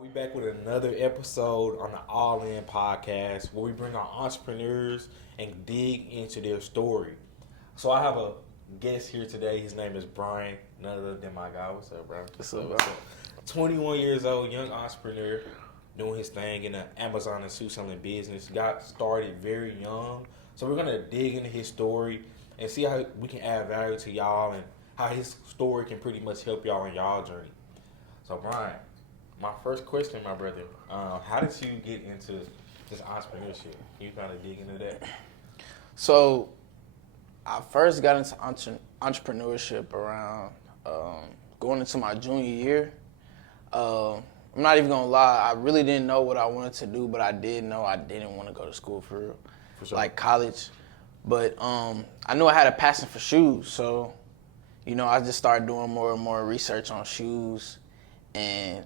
We back with another episode on the All In podcast where we bring our entrepreneurs and dig into their story. So I have a guest here today. His name is Brian, none other than my guy. What's up, bro? What's up? 21 years old, young entrepreneur, doing his thing in the Amazon and shoe selling business. Got started very young. So we're gonna dig into his story and see how we can add value to y'all and how his story can pretty much help y'all in y'all journey. So Brian, my first question, my brother, how did you get into this entrepreneurship? Can you kind of dig into that? So, I first got into entrepreneurship around going into my junior year. I'm not even gonna lie, I really didn't know what I wanted to do, but I did know I didn't want to go to school for real, like college. But I knew I had a passion for shoes, so I just started doing more and more research on shoes, and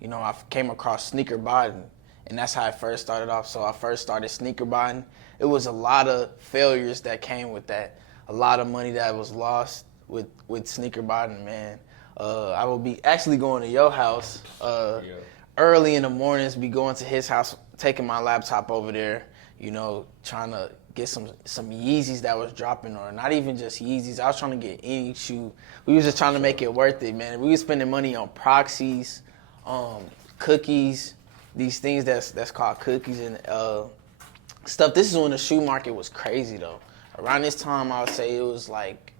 I came across sneaker buying, and that's how I first started off. So I first started sneaker buying. It was a lot of failures that came with that, a lot of money that was lost with sneaker buying, man. I would be actually going to your house early in the mornings, be going to his house, taking my laptop over there, trying to get some Yeezys that was dropping, or not even just Yeezys. I was trying to get any shoe. We was just trying to make it worth it, man. We was spending money on proxies, cookies, these things that's called cookies and stuff. This is when the shoe market was crazy though. Around this time, I would say it was like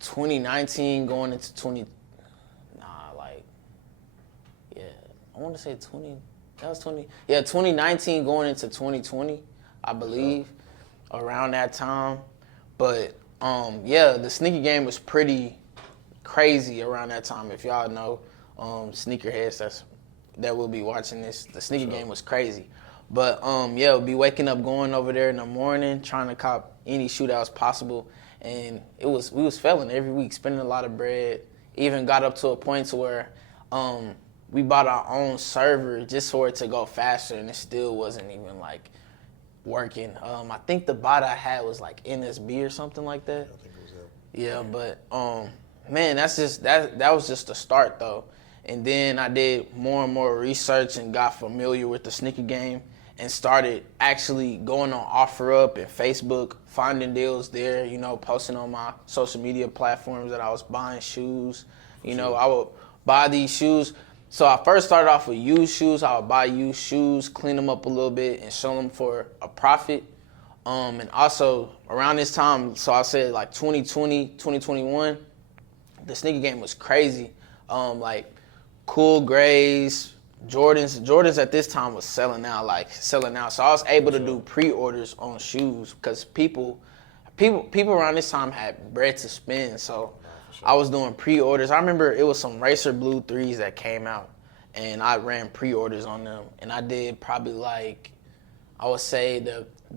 2019 going into 2019 going into 2020, I believe, around that time. But the sneaker game was pretty crazy around that time. If y'all know sneakerheads that will be watching this, the sneaker game was crazy. But be waking up, going over there in the morning, trying to cop any shoe that was possible, and we was failing every week, spending a lot of bread. Even got up to a point to where we bought our own server just for it to go faster, and it still wasn't even like working. I think the bot I had was like NSB or something like that. I think it was that. Yeah, but man, that was just the start though. And then I did more and more research and got familiar with the sneaker game and started actually going on OfferUp and Facebook, finding deals there, posting on my social media platforms that I was buying shoes. I would buy these shoes. So I first started off with used shoes. I would buy used shoes, clean them up a little bit, and sell them for a profit. And also around this time, so I said like 2020, 2021, the sneaker game was crazy. Like Cool Grays, Jordans at this time was selling out. So I was able to do pre-orders on shoes because people around this time had bread to spend. So I was doing pre-orders. I remember it was some Racer Blue 3s that came out, and I ran pre-orders on them. And I did probably like, I would say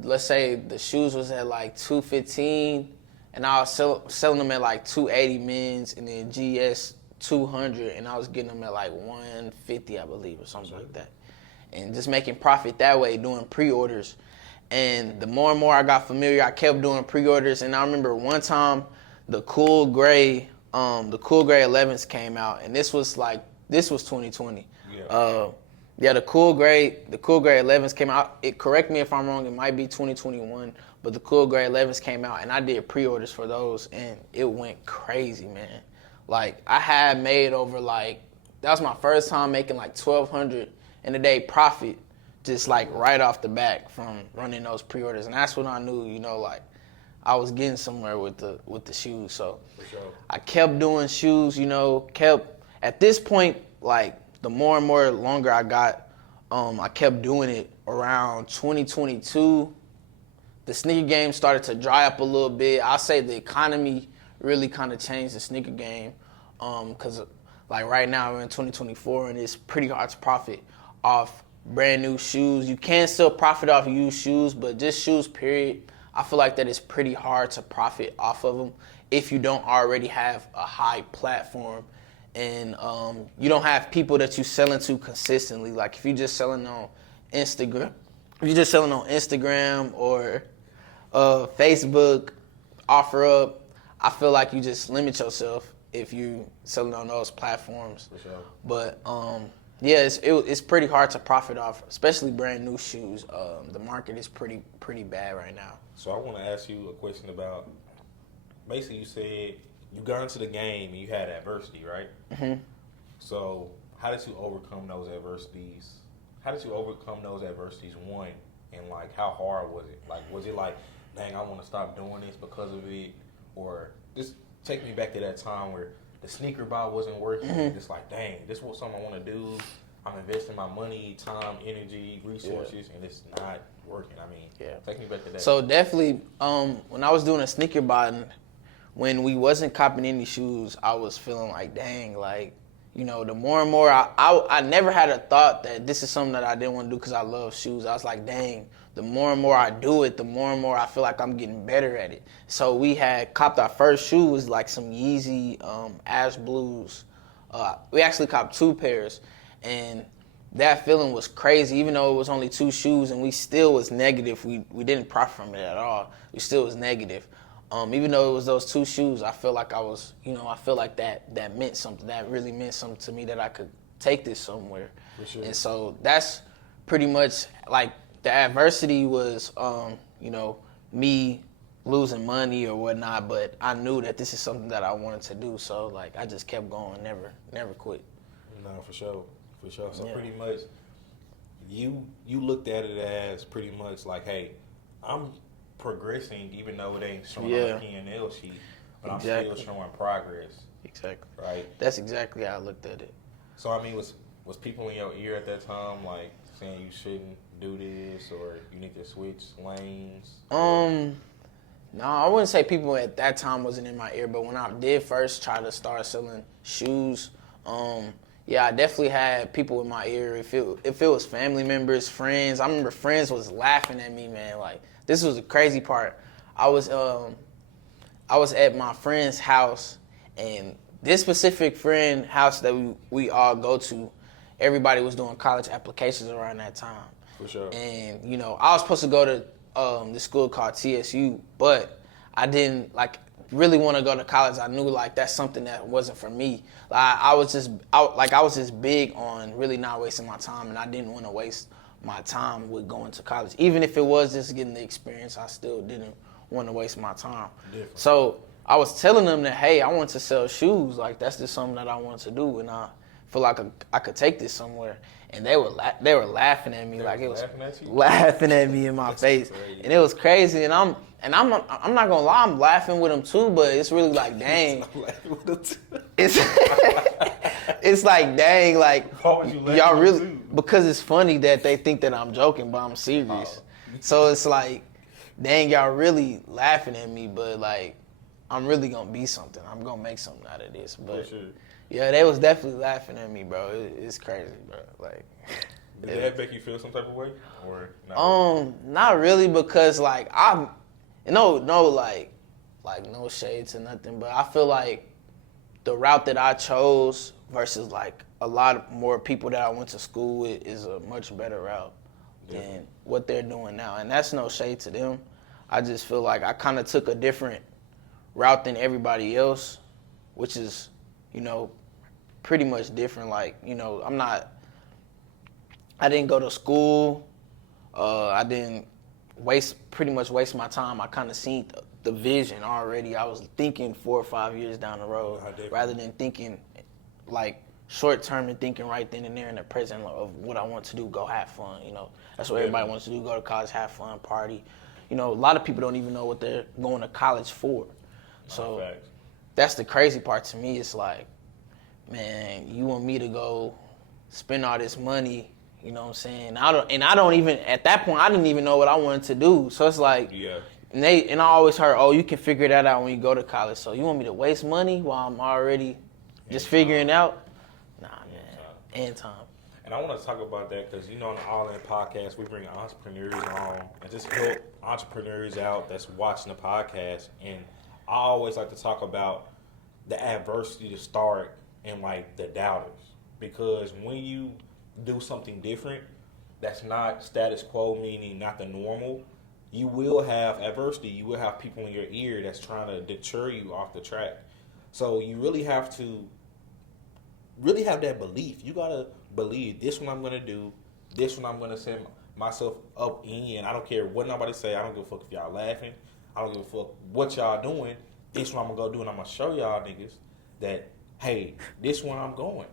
let's say the shoes was at like $215, and I was selling them at like $280 men's, and then GS 200, and I was getting them at like $150, I believe, or something like that. And just making profit that way, doing pre-orders. And the more and more I got familiar, I kept doing pre-orders. And I remember one time the Cool Gray 11s came out, and this was 2020. The Cool Gray 11s came out. Correct me if I'm wrong, it might be 2021, but the Cool Gray 11s came out, and I did pre-orders for those, and it went crazy, man. Like, I had made over that was my first time making like $1,200 in a day profit, just like right off the bat from running those pre-orders. And that's when I knew, I was getting somewhere with the shoes. So I kept doing shoes, at this point, like the more and more longer I got, I kept doing it. Around 2022, the sneaker game started to dry up a little bit. I'll say the economy really kind of changed the sneaker game, because like right now we're in 2024 and it's pretty hard to profit off brand new shoes. You can still profit off used shoes, but just shoes period, I feel like that it's pretty hard to profit off of them if you don't already have a high platform and you don't have people that you selling to consistently. Like if you're just selling on Instagram, or Facebook, OfferUp, I feel like you just limit yourself if you selling on those platforms. For sure. But Yeah, it's pretty hard to profit off, especially brand new shoes. The market is pretty bad right now. So I want to ask you a question about. Basically, you said you got into the game and you had adversity, right? Mm-hmm. So how did you overcome those adversities? How did you overcome those adversities? One, and like how hard was it? Like was it like, dang, I want to stop doing this because of it, or just take me back to that time where the sneaker buy wasn't working. Mm-hmm. Just like, dang, this was something I want to do. I'm investing my money, time, energy, resources, and it's not working. I mean, take me back to that. So definitely, when I was doing a sneaker buying, when we wasn't copping any shoes, I was feeling like, dang, like, you know, the more and more, I never had a thought that this is something that I didn't want to do because I love shoes. I was like, dang, the more and more I do it, the more and more I feel like I'm getting better at it. So we had copped our first shoes, like some Yeezy Ash Blues. We actually copped 2 pairs, and that feeling was crazy. Even though it was only 2 shoes and we still was negative, we didn't profit from it at all. We still was negative. Even though it was those 2 shoes, I feel like I was, you know, I feel like that meant something. That really meant something to me, that I could take this somewhere. For sure. And so that's pretty much like the adversity was, you know, me losing money or whatnot, but I knew that this is something that I wanted to do. So like I just kept going, never quit. No, for sure. So Yeah. pretty much, you looked at it as pretty much like, hey, I'm progressing even though it ain't showing on a P&L sheet, but I'm still showing progress. Exactly. Right. That's exactly how I looked at it. So I mean, was people in your ear at that time like saying you shouldn't do this or you need to switch lanes? No, I wouldn't say people at that time wasn't in my ear, but when I did first try to start selling shoes, yeah, I definitely had people in my ear. If it was family members, friends, I remember friends was laughing at me, man. Like this was the crazy part. I was at my friend's house, and this specific friend house that we all go to, everybody was doing college applications around that time. For sure. And you know, I was supposed to go to this school called TSU, but I didn't really want to go to college. I knew like that's something that wasn't for me. I was just big on really not wasting my time, and I didn't want to waste my time with going to college. Even if it was just getting the experience, I still didn't want to waste my time. Different. So I was telling them that, hey, I want to sell shoes. Like that's just something that I want to do, and I feel like I could take this somewhere. And they were laughing at me, They was laughing at me in my face, crazy. and it was crazy. And I'm not gonna lie, I'm laughing with them too, but it's really like, dang, it's like, dang, like Why would you laugh y'all at really, them too? because it's funny that they think that I'm joking, but I'm serious. So it's like, dang, y'all really laughing at me, but like I'm really gonna be something. I'm gonna make something out of this. But For sure. yeah, they was definitely laughing at me, bro. It's crazy, bro. Like, Did that make you feel some type of way, or not? Not really, because like no shade to nothing, but I feel like the route that I chose versus like a lot more people that I went to school with is a much better route than what they're doing now, and that's no shade to them. I just feel like I kind of took a different route than everybody else, which is, you know, pretty much different. Like, you know, I didn't go to school. I didn't pretty much waste my time. I kind of seen the vision already. I was thinking 4 or 5 years down the road rather than thinking like short term and thinking right then and there in the present of what I want to do, go have fun. You know, that's what everybody wants to do, go to college, have fun, party. You know, a lot of people don't even know what they're going to college for. So that's the crazy part to me. It's like, man, you want me to go spend all this money, you know what I'm saying? I don't even, at that point, I didn't even know what I wanted to do. So it's like, and I always heard, oh, you can figure that out when you go to college. So you want me to waste money while I'm already just figuring out? Nah, man. And time. And I want to talk about that because, you know, on the All In podcast, we bring entrepreneurs on and just help entrepreneurs out that's watching the podcast. And I always like to talk about the adversity to start and like the doubters, because when you do something different that's not status quo, meaning not the normal, you will have adversity. You will have people in your ear that's trying to deter you off the track. So you really have to have that belief. You gotta believe this one I'm gonna do, this one I'm gonna set myself up in. I don't care what nobody say. I don't give a fuck if y'all laughing. I don't give a fuck what y'all doing. This one I'm gonna go do, and I'm gonna show y'all niggas that, hey, this one I'm going.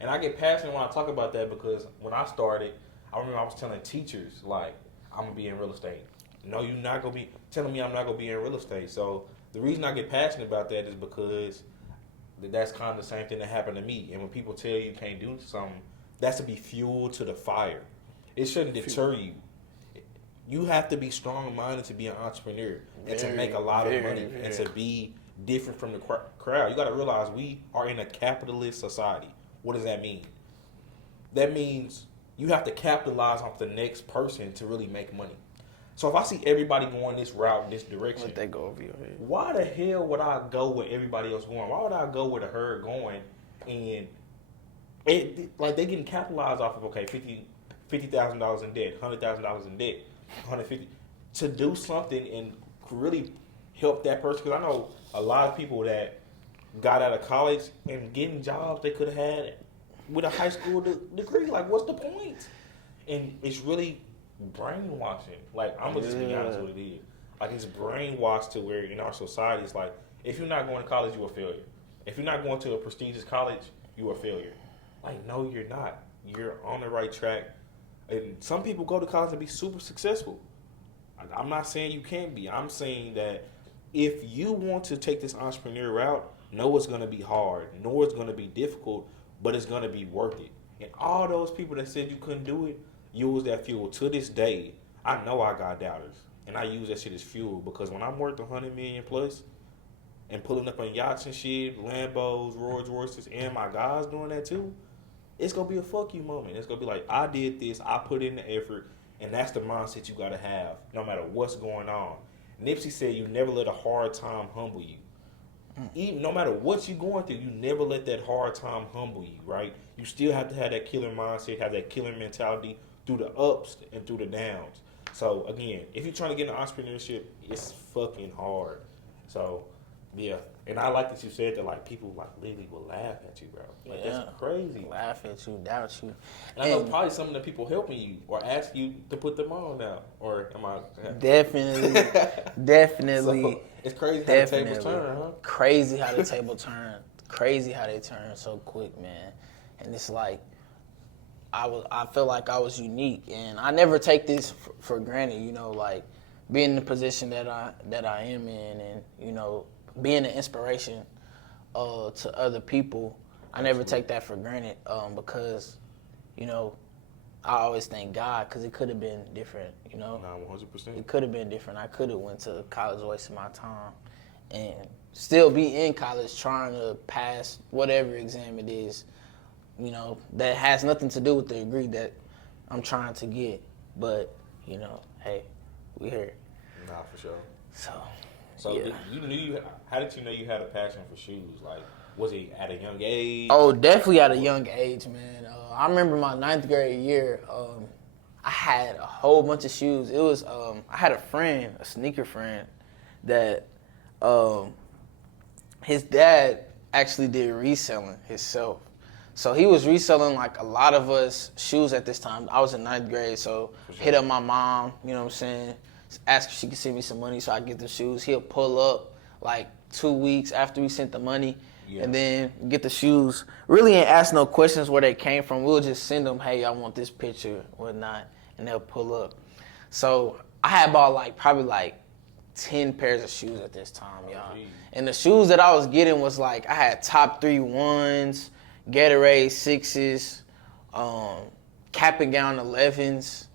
And I get passionate when I talk about that because when I started, I remember I was telling teachers, like, I'm gonna be in real estate. No, you're not gonna be telling me I'm not gonna be in real estate. So the reason I get passionate about that is because that's kind of the same thing that happened to me. And when people tell you can't do something, that's to be fuel to the fire. It shouldn't deter you. You have to be strong-minded to be an entrepreneur and to make a lot of money and to be different from the crowd. You got to realize we are in a capitalist society. What does that mean? That means you have to capitalize off the next person to really make money. So if I see everybody going this route, this direction, Let that go over your head. why the hell would I go where everybody else going? Why would I go where the herd going? And like they getting capitalized off of $50,000 in debt, $100,000 in debt, 150 to do something and really help that person. Because I know a lot of people that got out of college and getting jobs they could have had with a high school degree. Like, what's the point? And it's really brainwashing. Like, I'm gonna just be honest with it. Like, it's brainwashed to where in our society it's like, if you're not going to college, you're a failure. If you're not going to a prestigious college, you're a failure. Like, no, you're not. You're on the right track. And some people go to college and be super successful. I'm not saying you can't be. I'm saying that if you want to take this entrepreneur route, know it's going to be hard. Know it's going to be difficult, but it's going to be worth it. And all those people that said you couldn't do it, use that fuel. To this day, I know I got doubters. And I use that shit as fuel because when I'm worth $100 million plus and pulling up on yachts and shit, Lambos, Rolls Royces, and my guys doing that too, it's going to be a fuck you moment. It's going to be like, I did this, I put in the effort, and that's the mindset you got to have no matter what's going on. Nipsey said you never let a hard time humble you. Even no matter what you're going through, you never let that hard time humble you, right? You still have to have that killer mindset, have that killer mentality through the ups and through the downs. So, again, if you're trying to get into entrepreneurship, it's fucking hard. So, yeah. And I like that you said that, like, people, like, literally will laugh at you, bro. Like, that's crazy. Laugh at you, doubt you. And I know probably some of the people helping you or ask you to put them on now. Or am I... Definitely. So, it's crazy how the tables turn, huh? Crazy how the table turn. Crazy how they turn so quick, man. And it's like, I feel like I was unique, and I never take this for granted. You know, like being in the position that I am in, and you know, being an inspiration to other people. I never take that for granted because, you know, I always thank God because it could have been different. You know, 100%. It could have been different. I could have went to college, wasting my time, and still be in college trying to pass whatever exam it is. You know, that has nothing to do with the degree that I'm trying to get. But, you know, hey, we here. Nah, for sure. So yeah. How did you know you had a passion for shoes? Like, was it at a young age? Oh, definitely at a young age, man. I remember my 9th grade year, I had a whole bunch of shoes. It was, I had a sneaker friend, that his dad actually did reselling himself. So he was reselling like a lot of us shoes at this time. I was in 9th grade, so hit up my mom, you know what I'm saying, ask if she could send me some money so I get the shoes. He'll pull up like 2 weeks after we sent the money, and then get the shoes. Really ain't ask no questions where they came from. We'll just send them, hey, I want this picture, whatnot, and they'll pull up. So I had bought probably 10 pairs of shoes at this time, y'all. And the shoes that I was getting was like, I had top 3 1s, Gatorade 6s, cap and gown 11s,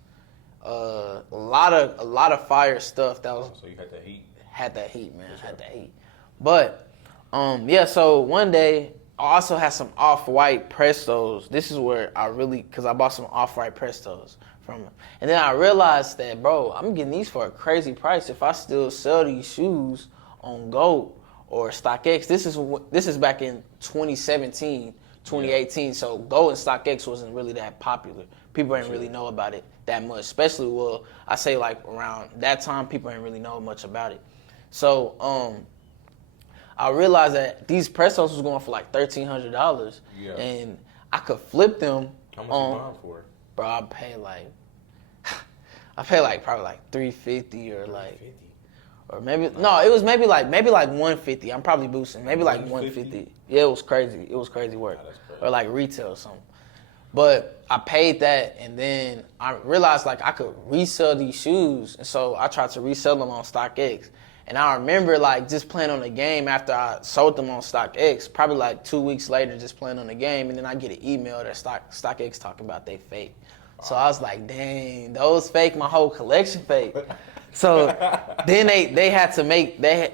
a lot of fire stuff that was. So you had that heat. Had that heat, man. Sure. Had that heat. But so one day I also had some off-white Prestos. This is where because I bought some off-white Prestos from him. And then I realized that, bro, I'm getting these for a crazy price if I still sell these shoes on GOAT or StockX. This is back in 2017. 2018, yeah. So GOAT and StockX wasn't really that popular. People didn't really know about it that much, especially, I say like around that time, people didn't really know much about it. So I realized that these Prestos was going for like $1,300, and I could flip them How much you buying for? Bro, I pay like probably like $350 or like, 350. or maybe no, it was maybe like $150. I'm probably boosting. Maybe like $150. Yeah, it was crazy. It was crazy work. Oh, that's crazy. Or like retail or something. But I paid that, and then I realized like I could resell these shoes, and so I tried to resell them on StockX. And I remember like just playing on the game after I sold them on StockX, probably like 2 weeks later, just playing on the game, and then I get an email that StockX talking about they fake. So I was like, dang, those fake, my whole collection fake. So then they had to make me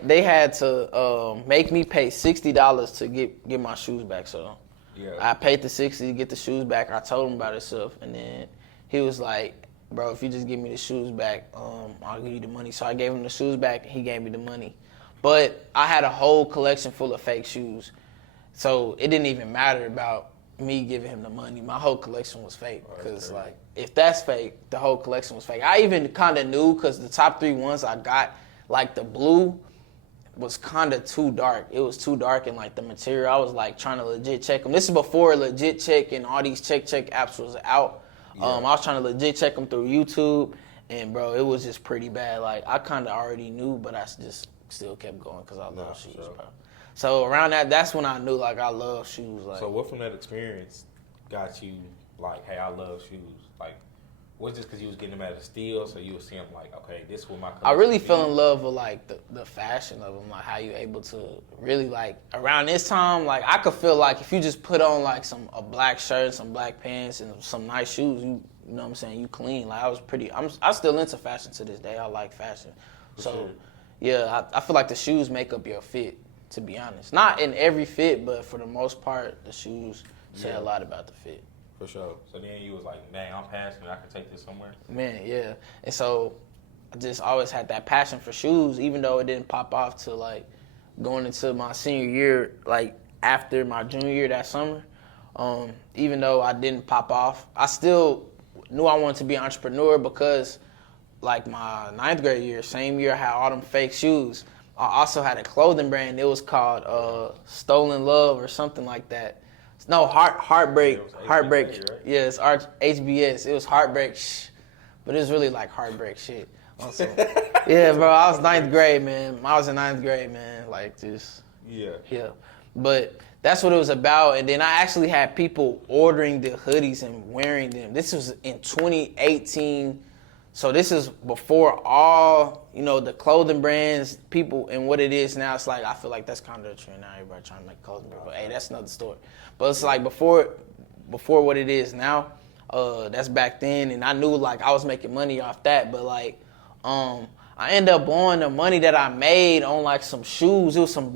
pay $60 to get my shoes back. So Yeah. I paid the $60 to get the shoes back. I told him about it stuff, and then he was like, bro, if you just give me the shoes back, I'll give you the money. So I gave him the shoes back, and he gave me the money. But I had a whole collection full of fake shoes. So it didn't even matter about me giving him the money. My whole collection was fake. Because, like, if that's fake, the whole collection was fake. I even kind of knew because the top 3 ones I got, like the blue was kind of too dark. It was too dark, and like the material, I was like trying to legit check them. This is before legit check and all these check apps was out. Yeah. I was trying to legit check them through YouTube, and bro, it was just pretty bad. Like I kind of already knew, but I just still kept going because I love shoes, sure. bro. So around that's when I knew like I love shoes. Like, So what from that experience got you like, hey, I love shoes? Like, was it just because you was getting them at a steal, so you were seeing like, okay, this is what my I really collection fell be? in love with like the fashion of them, like how you able to really like around this time, like I could feel like if you just put on like a black shirt, some black pants, and some nice shoes, you know what I'm saying, you clean. Like I'm still into fashion to this day. I like fashion, so sure. yeah, I feel like the shoes make up your fit. To be honest, not in every fit, but for the most part, the shoes say a lot about the fit. For sure. So then you was like, dang, I'm passionate. I can take this somewhere. Man, yeah. And so I just always had that passion for shoes, even though it didn't pop off till like going into my senior year, like after my junior year that summer. Even though I didn't pop off, I still knew I wanted to be an entrepreneur because like my 9th grade year, same year I had all them fake shoes. I also had a clothing brand. It was called Stolen Love or something like that. No, Heartbreak. Heartbreak. HBS, right? Yeah, it's HBS. It was Heartbreak, but it was really like Heartbreak shit. Also, yeah, bro. I was 9th grade, man. I was in 9th grade, man. Like just. Yeah. But that's what it was about. And then I actually had people ordering the hoodies and wearing them. This was in 2018. So this is before all, the clothing brands, people, and what it is now. It's like, I feel like that's kind of the trend now. Everybody trying to make clothing brand. But hey, that's another story. But it's like before what it is now, that's back then. And I knew like I was making money off that. But like, I ended up blowing the money that I made on like some shoes. It was some,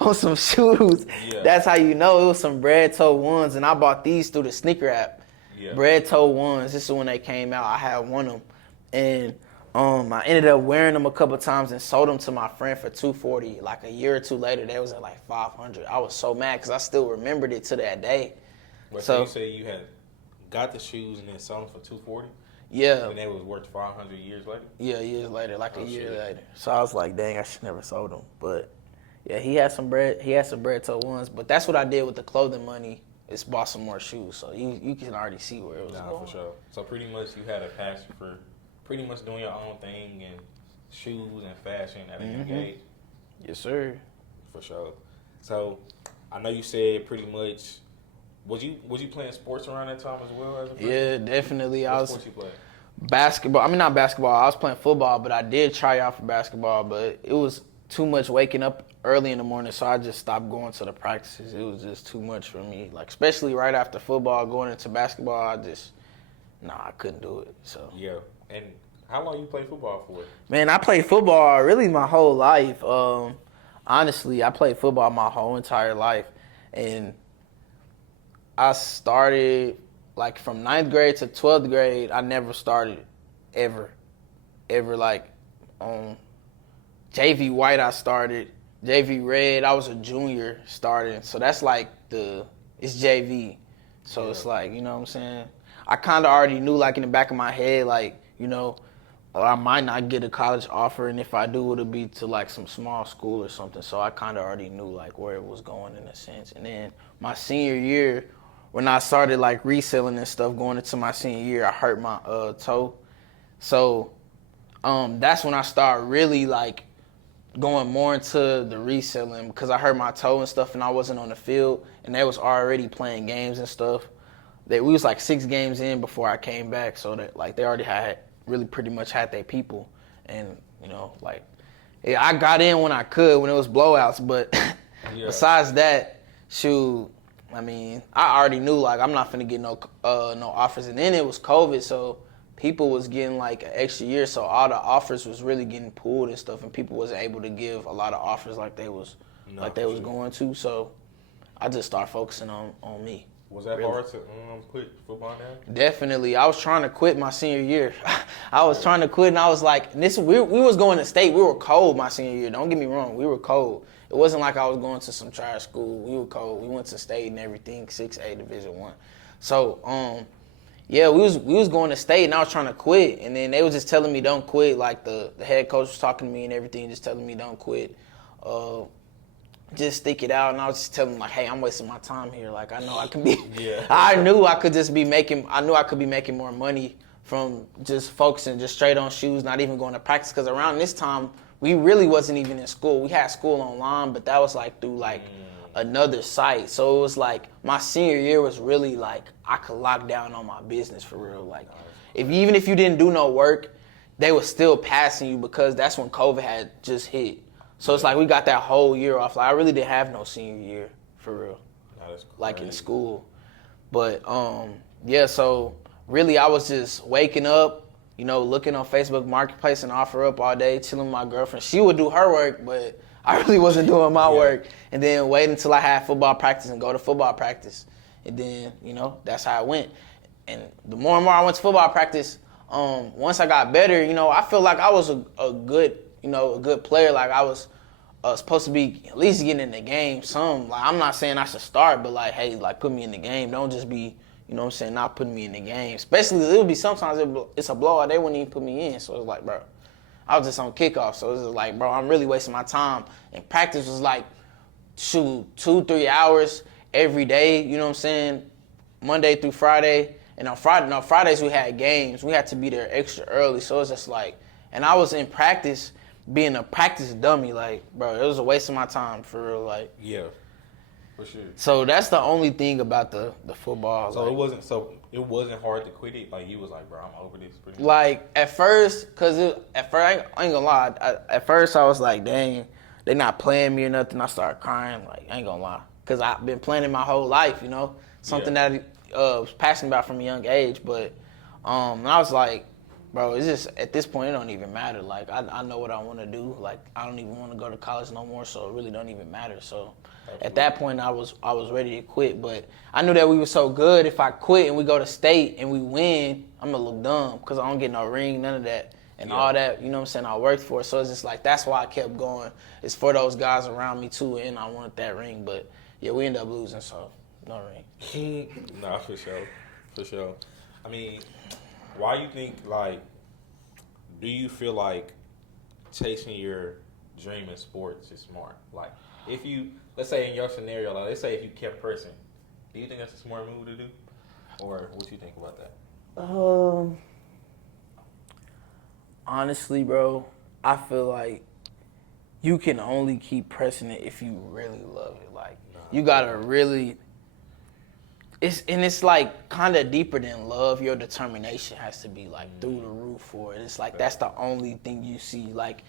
on some shoes. Yeah. That's how you know. It was some bread toe ones. And I bought these through the sneaker app. Yeah. Bread toe ones. This is when they came out. I had one of them. And I ended up wearing them a couple times and sold them to my friend for $240. Like a year or two later, they was at like $500. I was so mad because I still remembered it to that day. But so you say you had got the shoes and then sold them for $240? Yeah. And they was worth $500 years later? Yeah, years later, like a year shit. later. So I was like, dang, I should never sold them. But yeah, he had some bread toe ones. But that's what I did with the clothing money. Is bought some more shoes. So you can already see where it was going. For sure. So pretty much you had a passion for pretty much doing your own thing and shoes and fashion at a young age. Yes, sir. For sure. So I know you said pretty much. Was you playing sports around that time as well as a person? Yeah, definitely. What sports you play? Basketball. I mean, not basketball. I was playing football, but I did try out for basketball. But it was too much waking up early in the morning, so I just stopped going to the practices. It was just too much for me. Like, especially right after football, going into basketball, I couldn't do it. So Yeah. And how long you played football for? Man, I played football really my whole life. Honestly, I played football my whole entire life. And I started, like, from 9th grade to 12th grade, I never started ever. Like, JV White I started. JV Red, I was a junior starting. So that's like it's JV. So it's like, you know what I'm saying? I kind of already knew, like, in the back of my head, like, I might not get a college offer, and if I do, it'll be to like some small school or something. So I kind of already knew like where it was going in a sense. And then my senior year, when I started like reselling and stuff going into my senior year, I hurt my toe. So that's when I started really like going more into the reselling because I hurt my toe and stuff and I wasn't on the field and they was already playing games and stuff. We was like 6 games in before I came back, so that like they already had really pretty much had their people. And, you know, like yeah, I got in when I could when it was blowouts, but besides that, shoot, I mean, I already knew like I'm not finna get no offers, and then it was COVID, so people was getting like an extra year, so all the offers was really getting pulled and stuff, and people wasn't able to give a lot of offers like they was going to. So I just started focusing on me. Was that really hard to quit football now? Definitely. I was trying to quit my senior year. I was trying to quit, and I was like, we was going to state. We were cold my senior year. Don't get me wrong. We were cold. It wasn't like I was going to some trash school. We were cold. We went to state and everything, 6A Division I. So, yeah, we was going to state, and I was trying to quit, and then they was just telling me don't quit. Like the head coach was talking to me and everything, just telling me don't quit. Just stick it out, and I was just telling them like, hey, I'm wasting my time here. Like I know I can be. Yeah. I knew I could be making more money from just focusing just straight on shoes, not even going to practice. Because around this time, we really wasn't even in school. We had school online, but that was like through like another site. So it was like my senior year was really like I could lock down on my business for real. Like even if you didn't do no work, they were still passing you because that's when COVID had just hit. So it's like we got that whole year off. Like I really didn't have no senior year for real, like in school. But yeah, so really I was just waking up, you know, looking on Facebook Marketplace and offer up all day, chilling with my girlfriend. She would do her work, but I really wasn't doing my work. And then wait until I had football practice and go to football practice. And then, you know, that's how it went. And the more and more I went to football practice, once I got better, you know, I feel like I was a good player. Like I was supposed to be at least getting in the game some. Like I'm not saying I should start, but like, hey, like put me in the game. Don't just be, you know what I'm saying, not putting me in the game. Especially it would be sometimes it's a blowout, they wouldn't even put me in. So it's like, bro, I was just on kickoff. So it's just like, bro, I'm really wasting my time. And practice was like, shoot, 2-3 hours every day, you know what I'm saying? Monday through Friday. And on Fridays we had games. We had to be there extra early. So it's just like, and I was in practice being a practice dummy, like, bro, it was a waste of my time for real, like. Yeah, for sure. So that's the only thing about the football. So like, it wasn't hard to quit it. Like you was like, bro, I'm over this. Pretty much. Like at first, I ain't gonna lie. At first I was like, dang, they not playing me or nothing. I started crying. Like I ain't gonna lie, cause I've been playing it my whole life, you know, something that I was passionate about from a young age. But and I was like, bro, it's just at this point it don't even matter. Like I know what I want to do. Like I don't even want to go to college no more, so it really don't even matter. So at that point I was ready to quit. But I knew that we were so good. If I quit and we go to state and we win, I'm gonna look dumb because I don't get no ring, none of that, and all that. You know what I'm saying? I worked for it. So it's just like that's why I kept going. It's for those guys around me too, and I wanted that ring. But yeah, we ended up losing, so no ring. Nah, for sure. I mean, why you think, like, do you feel like chasing your dream in sports is smart? Like, if you, let's say in your scenario, like, let's say if you kept pressing, do you think that's a smart move to do? Or what you think about that? Honestly, bro, I feel like you can only keep pressing it if you really love it. Like, you gotta really... It's like kind of deeper than love. Your determination has to be like through the roof for it. It's like that's the only thing you see. Like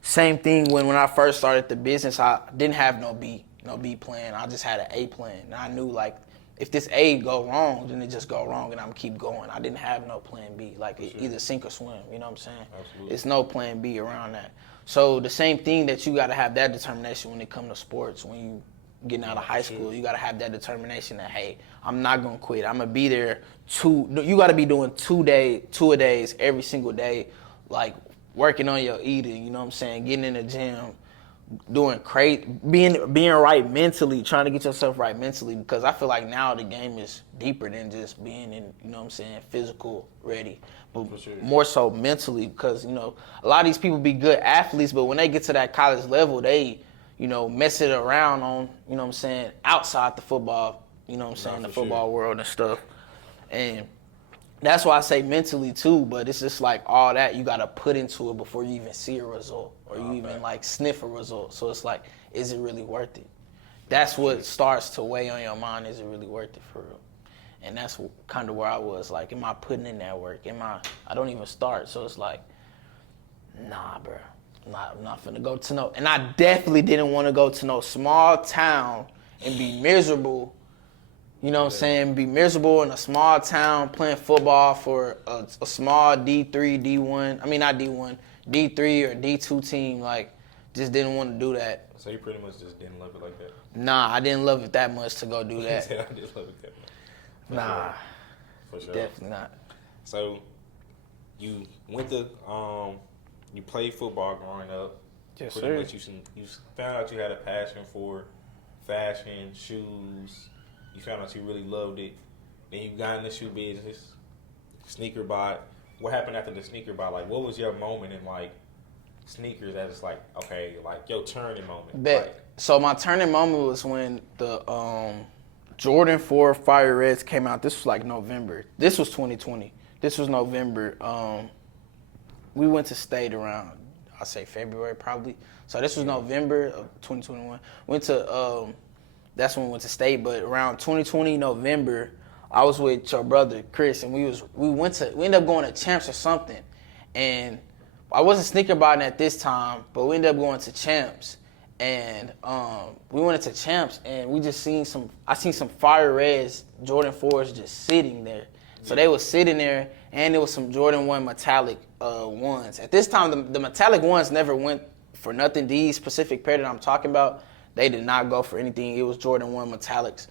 same thing when I first started the business, I didn't have no B plan. I just had an A plan. And I knew like if this A go wrong, then it just go wrong and I'm keep going. I didn't have no plan B. Like either sink or swim, you know what I'm saying? Absolutely. It's no plan B around that. So the same thing that you got to have that determination when it comes to sports. When you getting out of high school, you got to have that determination that, hey, I'm not going to quit. I'm going to be there. You got to be doing 2 a days every single day, like working on your eating, you know what I'm saying, getting in the gym, doing being right mentally, trying to get yourself right mentally, because I feel like now the game is deeper than just being in, you know what I'm saying, physical ready, but more so mentally, because, you know, a lot of these people be good athletes, but when they get to that college level, they, you know, mess it around on, you know what I'm saying, outside the football you know what I'm saying, the for football sure. world and stuff. And that's why I say mentally too, but it's just like all that you got to put into it before you even see a result or you even like sniff a result. So it's like, is it really worth it? That's what starts to weigh on your mind. Is it really worth it for real? And that's kind of where I was like, am I putting in that work? I don't even start. So it's like, nah, bro. I'm not finna go to no, and I definitely didn't want to go to no small town and be miserable. You know what I'm saying? Be miserable in a small town playing football for a small D3, D1. I mean, not D1, D3 or D2 team. Like, just didn't want to do that. So you pretty much just didn't love it like that? Nah, I didn't love it that much to go do that. I didn't love it that much. Nah, For sure. definitely not. So you went to you played football growing up. Yes, Pretty sir. much you found out you had a passion for fashion, shoes. You found out you really loved it. Then you got in the shoe business, sneaker buy. What happened after the sneaker buy? Like, what was your moment in like sneakers that it's like, okay, like your turning moment? Bet. Like, So my turning moment was when the Jordan 4 Fire Reds came out. This was like November. This was 2020. This was November. We went to state around, I'll say February probably. So this was November of 2021. Went to, that's when we went to state, but around 2020 November, I was with your brother Chris, and we ended up going to Champs or something, and I wasn't sneaker buying at this time, but we ended up going to Champs, and we went into Champs, and we just I seen some Fire Reds Jordan 4s just sitting there. So they was sitting there, and there was some Jordan 1 metallic ones. At this time, the metallic ones never went for nothing. These specific pair that I'm talking about, they did not go for anything. It was Jordan 1 metallics,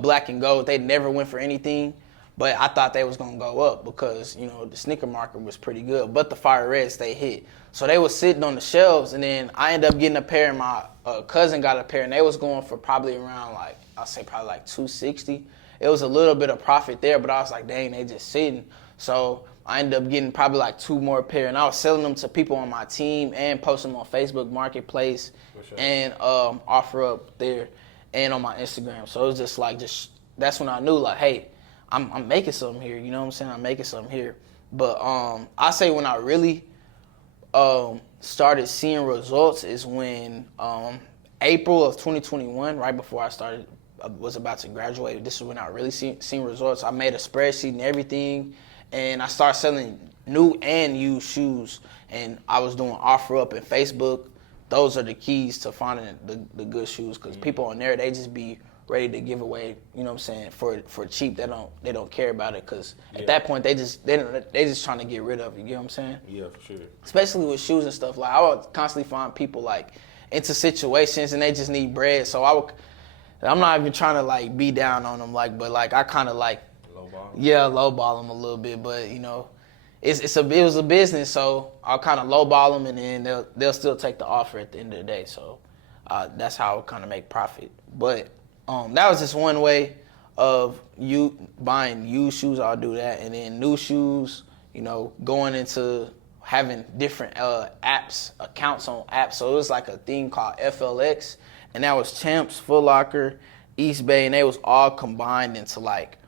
black and gold. They never went for anything, but I thought they was going to go up because, you know, the sneaker market was pretty good. But the Fire Reds, they hit. So they was sitting on the shelves, and then I ended up getting a pair, and my cousin got a pair, and they was going for probably around, like, I'll say probably like $260. It was a little bit of profit there, but I was like, dang, they just sitting. So I ended up getting probably like 2 more pair, and I was selling them to people on my team and posting them on Facebook Marketplace and offer up there and on my Instagram. So it was just like, that's when I knew, like, hey, I'm making something here. You know what I'm saying? I'm making something here. But I say when I really started seeing results is when April of 2021, right before I was about to graduate. This is when I really seen results. I made a spreadsheet and everything, and I started selling new and used shoes, and I was doing offer up in Facebook. Those are the keys to finding the good shoes, because people on there, they just be ready to give away, you know what I'm saying, for cheap. They don't care about it, because at that point they just trying to get rid of it. You know what I'm saying? Yeah, for sure. Especially with shoes and stuff. Like, I would constantly find people like into situations and they just need bread. So I'm not even trying to like be down on them, like, but like I kind of like lowball them a little bit. But you know, it was a business, so I'll kind of lowball them, and then they'll still take the offer at the end of the day. So that's how I kind of make profit. But that was just one way of you buying used shoes. I'll do that, and then new shoes. You know, going into having different accounts on apps. So it was like a thing called FLX. And that was Champs, Foot Locker, East Bay, and they was all combined into like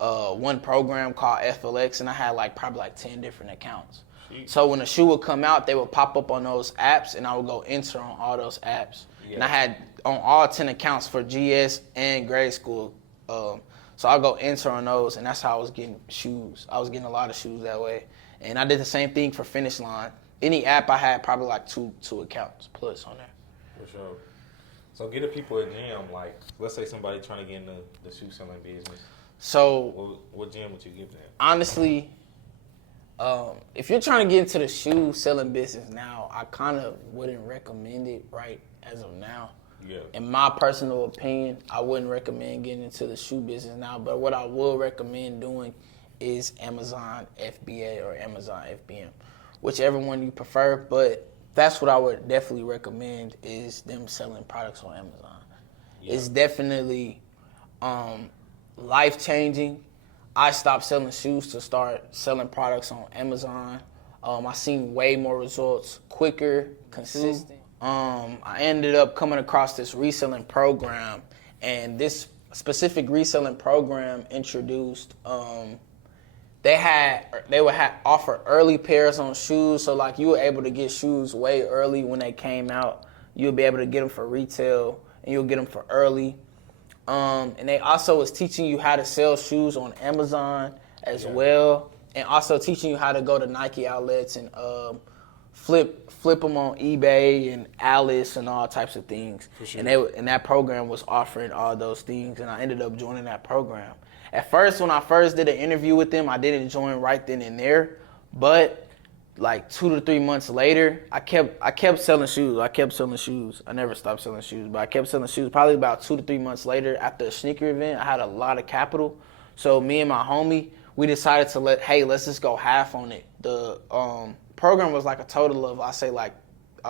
one program called FLX, and I had like probably like 10 different accounts. Jeez. So when a shoe would come out, they would pop up on those apps, and I would go enter on all those apps. Yeah. And I had on all 10 accounts for GS and grade school. So I'll go enter on those, and that's how I was getting shoes. I was getting a lot of shoes that way. And I did the same thing for Finish Line. Any app, I had probably like two accounts plus on there. For sure. So get the people a gym, like, let's say somebody trying to get into the shoe selling business. So what gym would you give them? Honestly, if you're trying to get into the shoe selling business now, I kind of wouldn't recommend it right as of now. Yeah. In my personal opinion, I wouldn't recommend getting into the shoe business now. But what I will recommend doing is Amazon FBA or Amazon FBM, whichever one you prefer. But that's what I would definitely recommend, is them selling products on Amazon. Yeah. It's definitely life-changing. I stopped selling shoes to start selling products on Amazon. I seen way more results, quicker, consistent. I ended up coming across this reselling program, and this specific reselling program introduced. They would offer early pairs on shoes, so like you were able to get shoes way early when they came out. You'll be able to get them for retail, and you'll get them for early. And they also was teaching you how to sell shoes on Amazon as well, and also teaching you how to go to Nike outlets and flip them on eBay and Alice and all types of things. For sure. And that program was offering all those things, and I ended up joining that program. At first, when I first did an interview with them, I didn't join right then and there, but like 2 to 3 months later, I kept selling shoes. I never stopped selling shoes, but I kept selling shoes. Probably about 2 to 3 months later, after a sneaker event, I had a lot of capital. So me and my homie, we decided to let's just go half on it. The program was like a total of I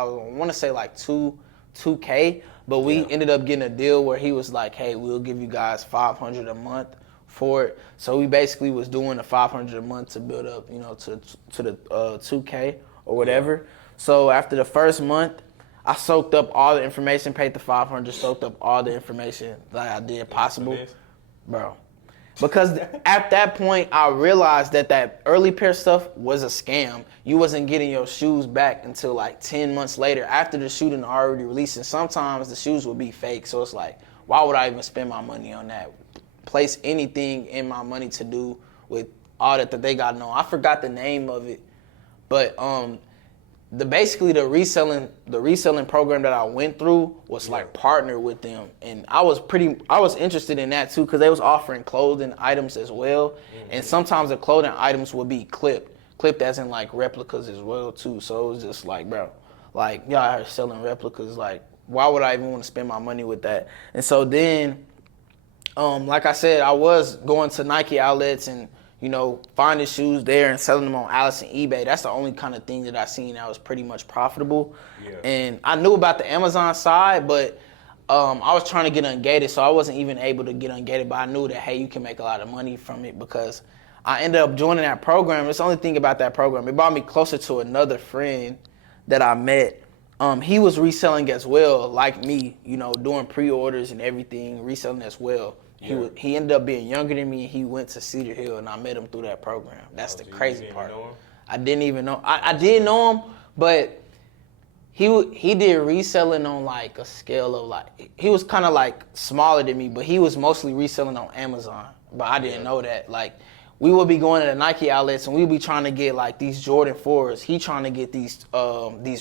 want to say like 2K, but we ended up getting a deal where he was like, hey, we'll give you guys $500 a month for it. So we basically was doing the $500 a month to build up, to the 2K or whatever. Yeah. So after the first month, I soaked up all the information, paid the $500, soaked up all the information that I did possible, bro. Because at that point, I realized that early pair stuff was a scam. You wasn't getting your shoes back until like 10 months later after the shoe already released. And sometimes the shoes would be fake. So it's like, why would I even spend my money on that? Place anything in my money to do with all that they got on. I forgot the name of it, but basically the reselling program that I went through was like partnered with them, and I was interested in that too because they was offering clothing items as well, and sometimes the clothing items would be clipped as in like replicas as well too. So it was just like, bro, like y'all are selling replicas, like why would I even want to spend my money with that? And so then. Like I said, I was going to Nike outlets and, finding shoes there and selling them on Alice and eBay. That's the only kind of thing that I seen that was pretty much profitable. Yeah. And I knew about the Amazon side, but I was trying to get ungated, so I wasn't even able to get ungated. But I knew that, hey, you can make a lot of money from it because I ended up joining that program. That's the only thing about that program. It brought me closer to another friend that I met. He was reselling as well, like me, doing pre-orders and everything, reselling as well. Yeah. He ended up being younger than me, and he went to Cedar Hill, and I met him through that program. That's the crazy part. I didn't even know. I did know him, but he did reselling on like a scale of like, he was kind of like smaller than me, but he was mostly reselling on Amazon. But I didn't know that. Like, we would be going to the Nike outlets, and we'd be trying to get like these Jordan 4s. He trying to get these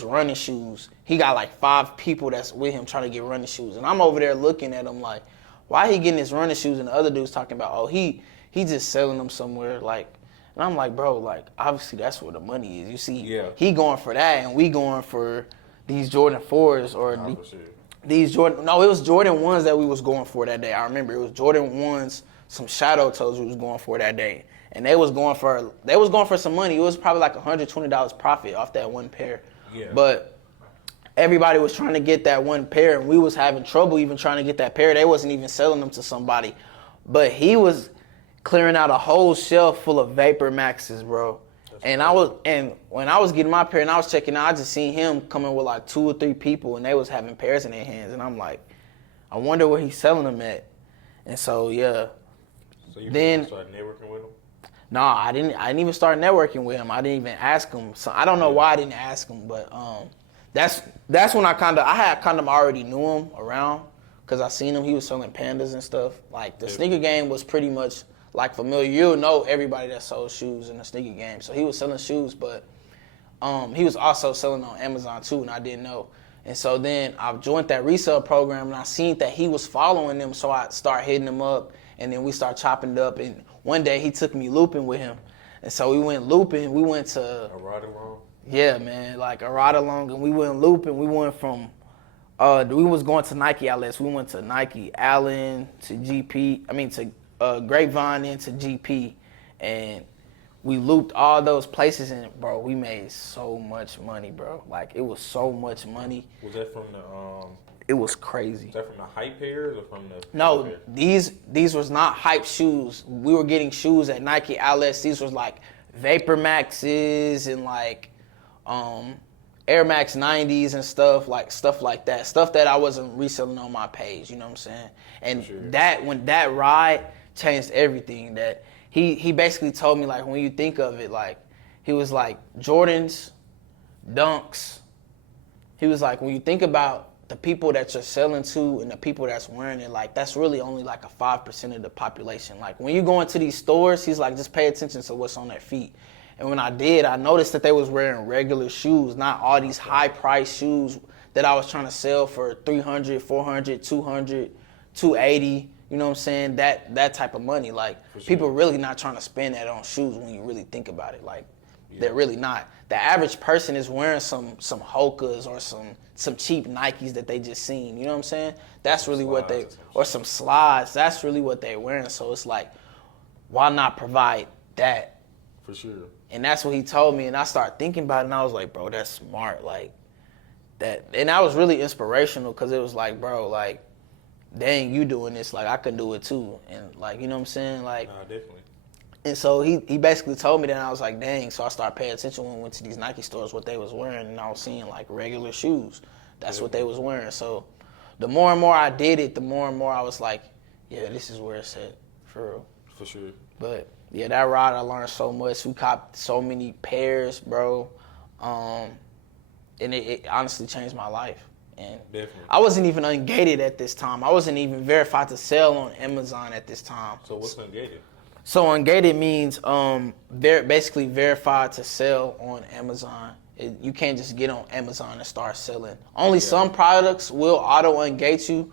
running shoes. He got like 5 people that's with him trying to get running shoes, and I'm over there looking at him like, why he getting his running shoes? And the other dude's talking about, oh, he just selling them somewhere. Like, and I'm like, bro, like, obviously that's where the money is. You see, he going for that, and we going for these Jordan 4s or these Jordan. No, it was Jordan 1s that we was going for that day. I remember it was Jordan 1s, some shadow toes we was going for that day, and they was going for some money. It was probably like $120 profit off that one pair. Yeah. But everybody was trying to get that one pair, and we was having trouble even trying to get that pair. They wasn't even selling them to somebody. But he was clearing out a whole shelf full of Vapor Maxes, bro. And when I was getting my pair and I was checking out, I just seen him coming with like 2 or 3 people, and they was having pairs in their hands. And I'm like, I wonder where he's selling them at. And so, yeah. So you then started networking with him? No, I didn't even start networking with him. I didn't even ask him. So I don't know why I didn't ask him, but that's when I had kind of already knew him around because I seen him. He was selling pandas and stuff. Like the sneaker game was pretty much like familiar. You'll know everybody that sold shoes in the sneaker game. So he was selling shoes, but he was also selling on Amazon too, and I didn't know. And so then I joined that resale program, and I seen that he was following them, so I started hitting him up, and then we started chopping it up. And one day he took me looping with him, and so we went looping. We went to a ride along. Yeah, man, like a ride along, and we went looping. We went from we was going to Nike outlets. We went to Nike, Allen, to GP. I mean to Grapevine, into GP, and we looped all those places, and bro, we made so much money, bro. Like it was so much money. Was that from the? It was crazy. Is that from the hype pairs or from the? No, these was not hype shoes. We were getting shoes at Nike outlets. These was like Vapor Maxes and like Air Max 90s and stuff like that. Stuff that I wasn't reselling on my page, you know what I'm saying? And sure. when that ride changed everything, that he basically told me, like, when you think of it, like, he was like, Jordans, Dunks. He was like, when you think about the people that you're selling to and the people that's wearing it, like, that's really only like a 5% of the population. Like, when you go into these stores, he's like, just pay attention to what's on their feet. And when I did, I noticed that they was wearing regular shoes, not all these high-priced shoes that I was trying to sell for $300, $400, $200, $280. You know what I'm saying? That type of money. Like, people really not trying to spend that on shoes when you really think about it. Like, they're really not. The average person is wearing some Hokas or some cheap Nikes that they just seen. You know what I'm saying? That's really what they, or some slides. That's really what they're wearing. So it's like, why not provide that? For sure. And that's what he told me. And I started thinking about it, and I was like, bro, that's smart. Like, that. And that was really inspirational, because it was like, bro, like, dang, you doing this, like, I can do it too. And, like, you know what I'm saying? Like, Nah, definitely. And so he basically told me that, and I was like, dang. So I started paying attention when we went to these Nike stores, what they was wearing, and I was seeing, like, regular shoes. That's what they was wearing. So the more and more I did it, the more and more I was like, yeah, this is where it's at, for real. For sure. But, yeah, that ride, I learned so much. We copped so many pairs, bro. And it honestly changed my life. And Definitely. I wasn't even ungated at this time. I wasn't even verified to sell on Amazon at this time. So what's ungated? So ungated means basically verified to sell on Amazon. You can't just get on Amazon and start selling. Only some products will auto ungate you.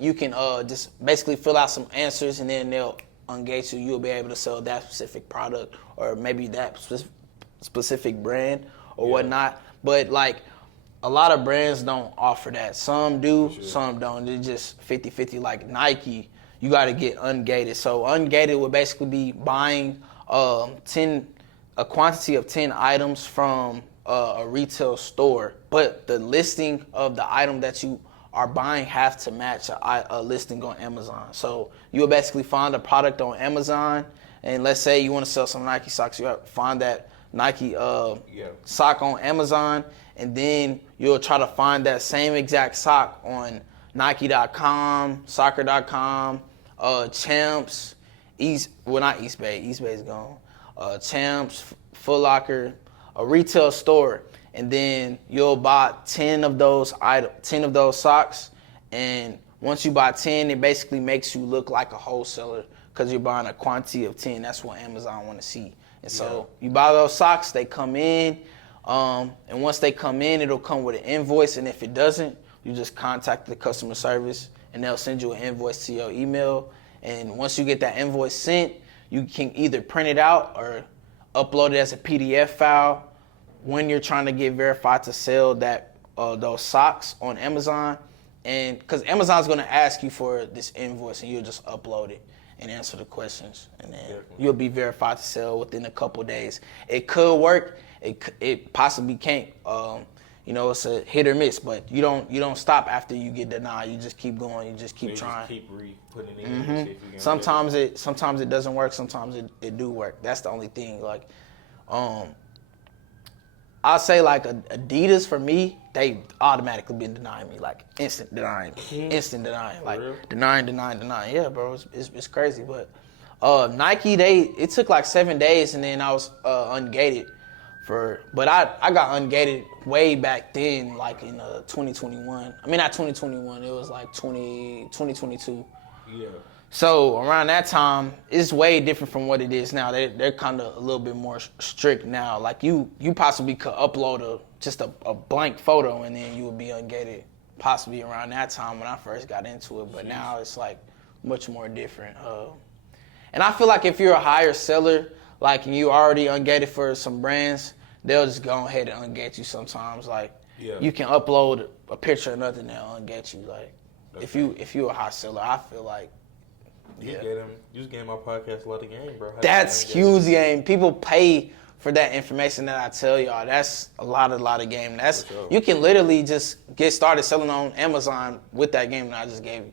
You can just basically fill out some answers, and then they'll ungate you. You'll be able to sell that specific product, or maybe that specific brand or whatnot. But like, a lot of brands don't offer that. Some do, some don't. They're just 50-50. Like Nike, you got to get ungated. So ungated would basically be buying a quantity of 10 items from a retail store, but the listing of the item that you are buying have to match a listing on Amazon. So you'll basically find a product on Amazon, and let's say you want to sell some Nike socks. You have to find that Nike sock on Amazon, and then you'll try to find that same exact sock on Nike.com, Soccer.com, Champs, not East Bay. East Bay's gone. Champs, Foot Locker, a retail store, and then you'll buy 10 of those socks. And once you buy 10, it basically makes you look like a wholesaler, because you're buying a quantity of 10. That's what Amazon want to see. And so you buy those socks, they come in, and once they come in, it'll come with an invoice. And if it doesn't, you just contact the customer service, and they'll send you an invoice to your email. And once you get that invoice sent, you can either print it out or upload it as a PDF file when you're trying to get verified to sell those socks on Amazon. And because Amazon's going to ask you for this invoice, and you'll just upload it and answer the questions, and then you'll be verified to sell within a couple days. It could work. It possibly can't. It's a hit or miss, but you don't stop after you get denied. You just keep going. You just keep trying. Just keep putting it in. See if you can Sometimes it doesn't work. Sometimes it do work. That's the only thing. Like, I'll say, like, Adidas, for me, they automatically been denying me, like, instant denying, like denying. Yeah, bro, it's crazy. But Nike, it took like 7 days, and then I was ungated. But I got ungated way back then, like in 2021. I mean, not 2021. It was like 2022. Yeah. So around that time, it's way different from what it is now. They're kind of a little bit more strict now. Like, you possibly could upload just a blank photo, and then you would be ungated. Possibly around that time when I first got into it. But now it's like much more different. And I feel like if you're a higher seller, like, and you already ungated for some brands, they'll just go ahead and ungate you sometimes. Like, you can upload a picture or nothing, they'll ungate you. Like, if you're a high seller, I feel like, You just gave my podcast a lot of game, bro. That's huge game. People pay for that information that I tell y'all. That's a lot of game. You can literally just get started selling on Amazon with that game that I just gave you.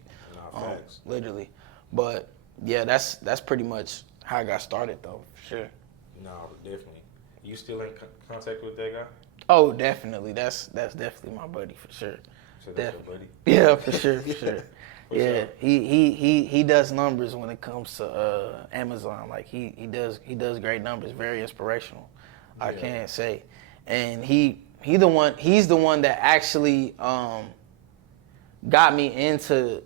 Facts. Literally. But yeah, that's pretty much how I got started, though, for sure. No, definitely. You still in contact with that guy? Oh, definitely. That's definitely my buddy for sure. So that's your buddy. Yeah, for sure, for sure. For Yeah, sure. he does numbers when it comes to Amazon. Like he does great numbers, very inspirational. I Yeah. can't say, and he's the one that actually got me into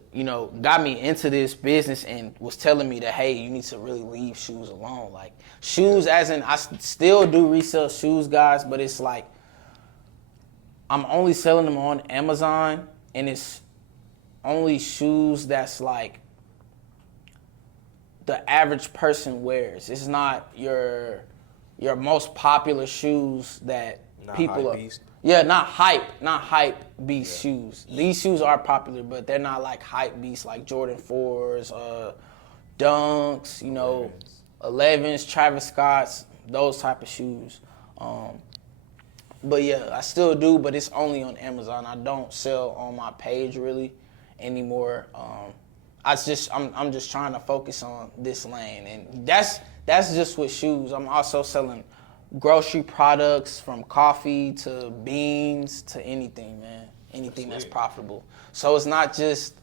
this business and was telling me that, hey, you need to really leave shoes alone. Like shoes, as in I still do resell shoes, guys, but it's like I'm only selling them on Amazon, and it's only shoes that's like the average person wears. It's not your most popular shoes that Not people hype are. beast. Yeah, not hype beast shoes. These shoes are popular, but they're not like hype beasts like Jordan 4s, Dunks, 11s, Travis Scott's, those type of shoes. But yeah, I still do, but it's only on Amazon. I don't sell on my page really anymore. I'm just trying to focus on this lane, and that's just with shoes. I'm also selling grocery products, from coffee to beans to anything, man. Anything that's profitable. So it's not just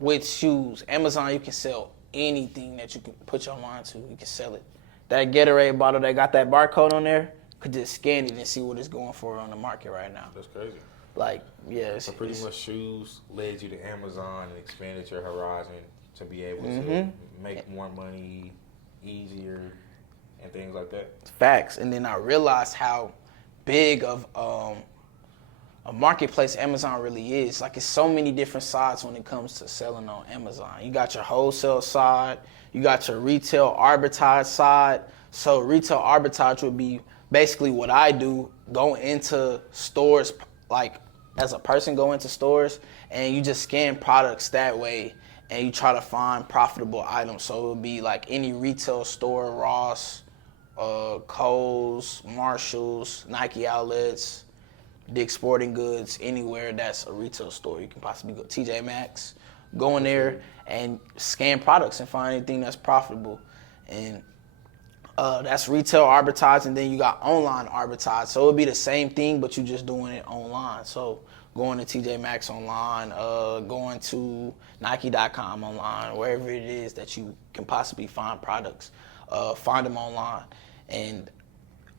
with shoes. Amazon, you can sell anything that you can put your mind to. You can sell it. That Gatorade bottle that got that barcode on there, could just scan it and see what it's going for on the market right now. That's crazy. Like, yeah. So pretty much shoes led you to Amazon and expanded your horizon to be able to make more money easier and things like that. Facts. And then I realized how big of a marketplace Amazon really is. Like, it's so many different sides when it comes to selling on Amazon. You got your wholesale side, you got your retail arbitrage side. So retail arbitrage would be basically what I do, go into stores, like as a person go into stores, and you just scan products that way, and you try to find profitable items. So it would be like any retail store, Ross, Kohl's, Marshalls, Nike outlets, Dick's Sporting Goods, anywhere that's a retail store. You can possibly go TJ Maxx, go in there and scan products and find anything that's profitable. And that's retail arbitrage, and then you got online arbitrage. So it would be the same thing, but you just doing it online. So going to TJ Maxx online, going to Nike.com online, wherever it is that you can possibly find products, find them online. And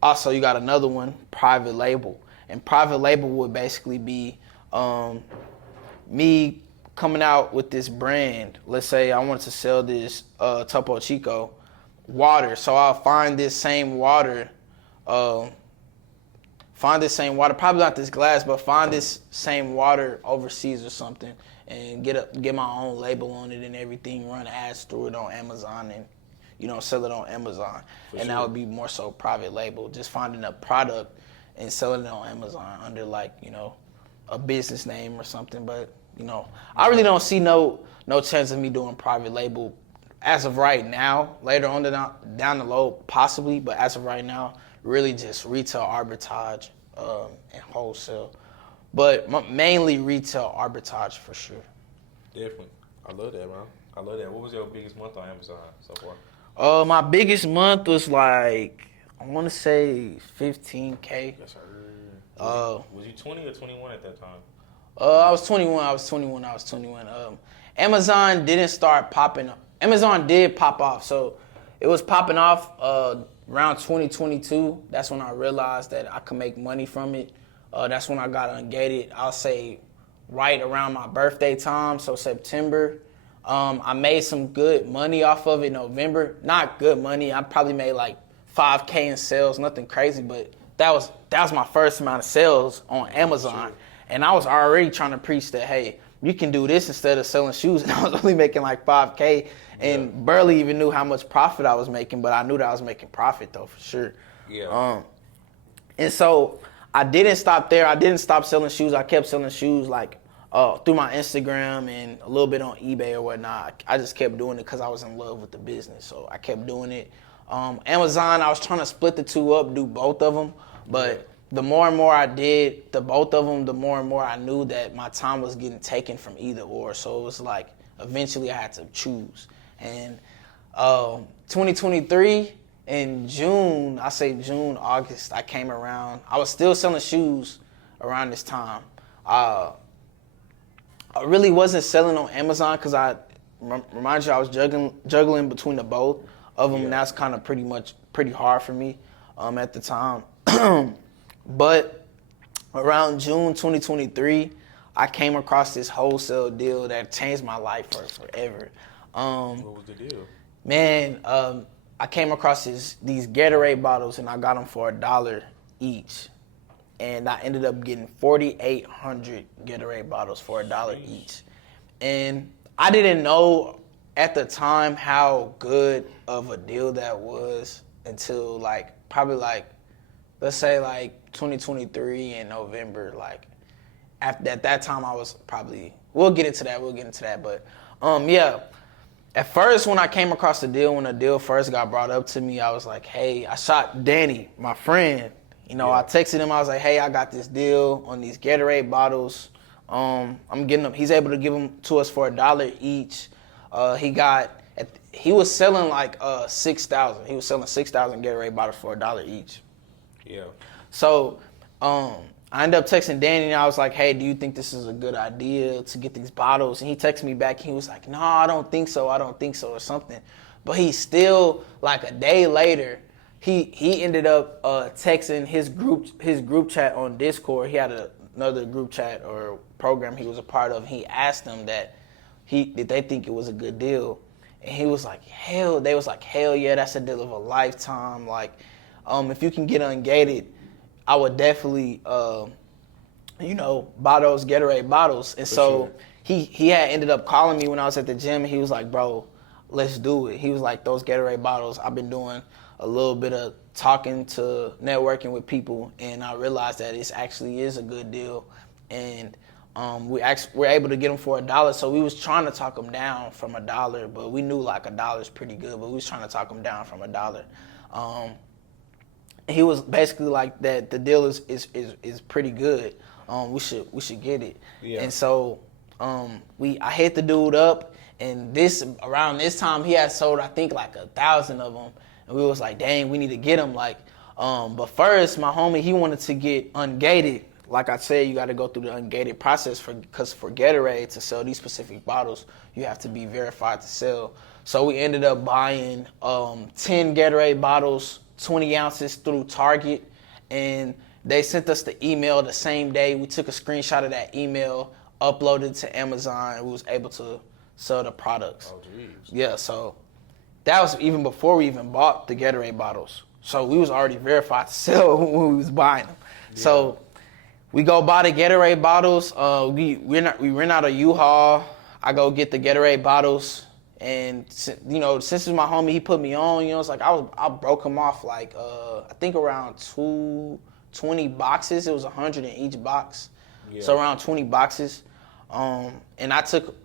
also you got another one, private label. And private label would basically be me coming out with this brand. Let's say I wanted to sell this Topo Chico water. So I'll find this same water, probably not this glass, but find this same water overseas or something, and get my own label on it and everything, run ads through it on Amazon, and sell it on Amazon. And that would be more so private label, just finding a product and selling it on Amazon under a business name or something. But I really don't see no chance of me doing private label as of right now. Later on down the road, possibly, but as of right now, really just retail arbitrage and wholesale. But mainly retail arbitrage for sure. Definitely. I love that, man. I love that. What was your biggest month on Amazon so far? My biggest month was like, I want to say 15K. Yes, sir. Was you 20 or 21 at that time? I was 21. Amazon didn't start popping up. Amazon did pop off. So it was popping off around 2022. That's when I realized that I could make money from it. That's when I got ungated. I'll say right around my birthday time, so September. I made some good money off of it. November, not good money. I probably made like 5K in sales, nothing crazy, but that was my first amount of sales on Amazon. Sure. And I was already trying to preach that, hey, you can do this instead of selling shoes. And I was only making like 5K and barely even knew how much profit I was making, but I knew that I was making profit though, for sure. Yeah. And so I didn't stop there. I didn't stop selling shoes. I kept selling shoes like through my Instagram and a little bit on eBay or whatnot. I just kept doing it because I was in love with the business. So I kept doing it. Amazon, I was trying to split the two up, do both of them. But the more and more I did both of them, the more and more I knew that my time was getting taken from either or. So it was like eventually I had to choose. And 2023 in June, I say June, August, I came around. I was still selling shoes around this time. I really wasn't selling on Amazon because remind you, I was juggling between the both of them, and that's kind of pretty hard for me at the time. But around June 2023, I came across this wholesale deal that changed my life forever. What was the deal? Man, I came across these Gatorade bottles, and I got them for $1 each. And I ended up getting 4,800 Gatorade bottles for $1 each. And I didn't know at the time how good of a deal that was until probably let's say 2023 in November. At that time, I was probably, we'll get into that. But yeah, at first when I came across the deal, when the deal first got brought up to me, I was like, hey, I shot Danny, my friend. I texted him. I was like, hey, I got this deal on these Gatorade bottles. I'm getting them. He's able to give them to us for $1 each. He was selling 6,000. He was selling 6,000 Gatorade bottles for $1 each. Yeah. So I ended up texting Danny, and I was like, hey, do you think this is a good idea to get these bottles? And he texted me back. He was like, no, I don't think so, or something. But he still, a day later, he ended up texting his group chat on Discord. He had another group chat or program he was a part of. He asked them did they think it was a good deal, and he was like, they was like, hell yeah, that's a deal of a lifetime. If you can get ungated, I would definitely buy those Gatorade bottles. And so he had ended up calling me when I was at the gym, and he was like, bro, let's do it. He was like, those Gatorade bottles, I've been doing a little bit of talking to networking with people, and I realized that it actually is a good deal. And we're able to get them for $1. So we was trying to talk them down from $1, but we knew $1 is pretty good, but we was trying to talk them down from $1. He was basically like that. The deal is pretty good. We should get it. Yeah. And so I hit the dude up, and around this time he had sold I think 1,000 of them. And we was like, dang, we need to get him. But first, my homie, he wanted to get ungated. Like I said, you got to go through the ungated process because for Gatorade to sell these specific bottles, you have to be verified to sell. So we ended up buying 10 Gatorade bottles, 20 ounces through Target, and they sent us the email the same day. We took a screenshot of that email, uploaded it to Amazon, and we was able to sell the products. Oh, geez. Yeah, so that was even before we even bought the Gatorade bottles. So we was already verified to sell when we was buying them. Yeah. So we go buy the Gatorade bottles. We rent out a U-Haul. I go get the Gatorade bottles. And, since it's my homie, he put me on, it's like I broke him off I think around 20 boxes. It was 100 in each box. Yeah. So around 20 boxes. And I took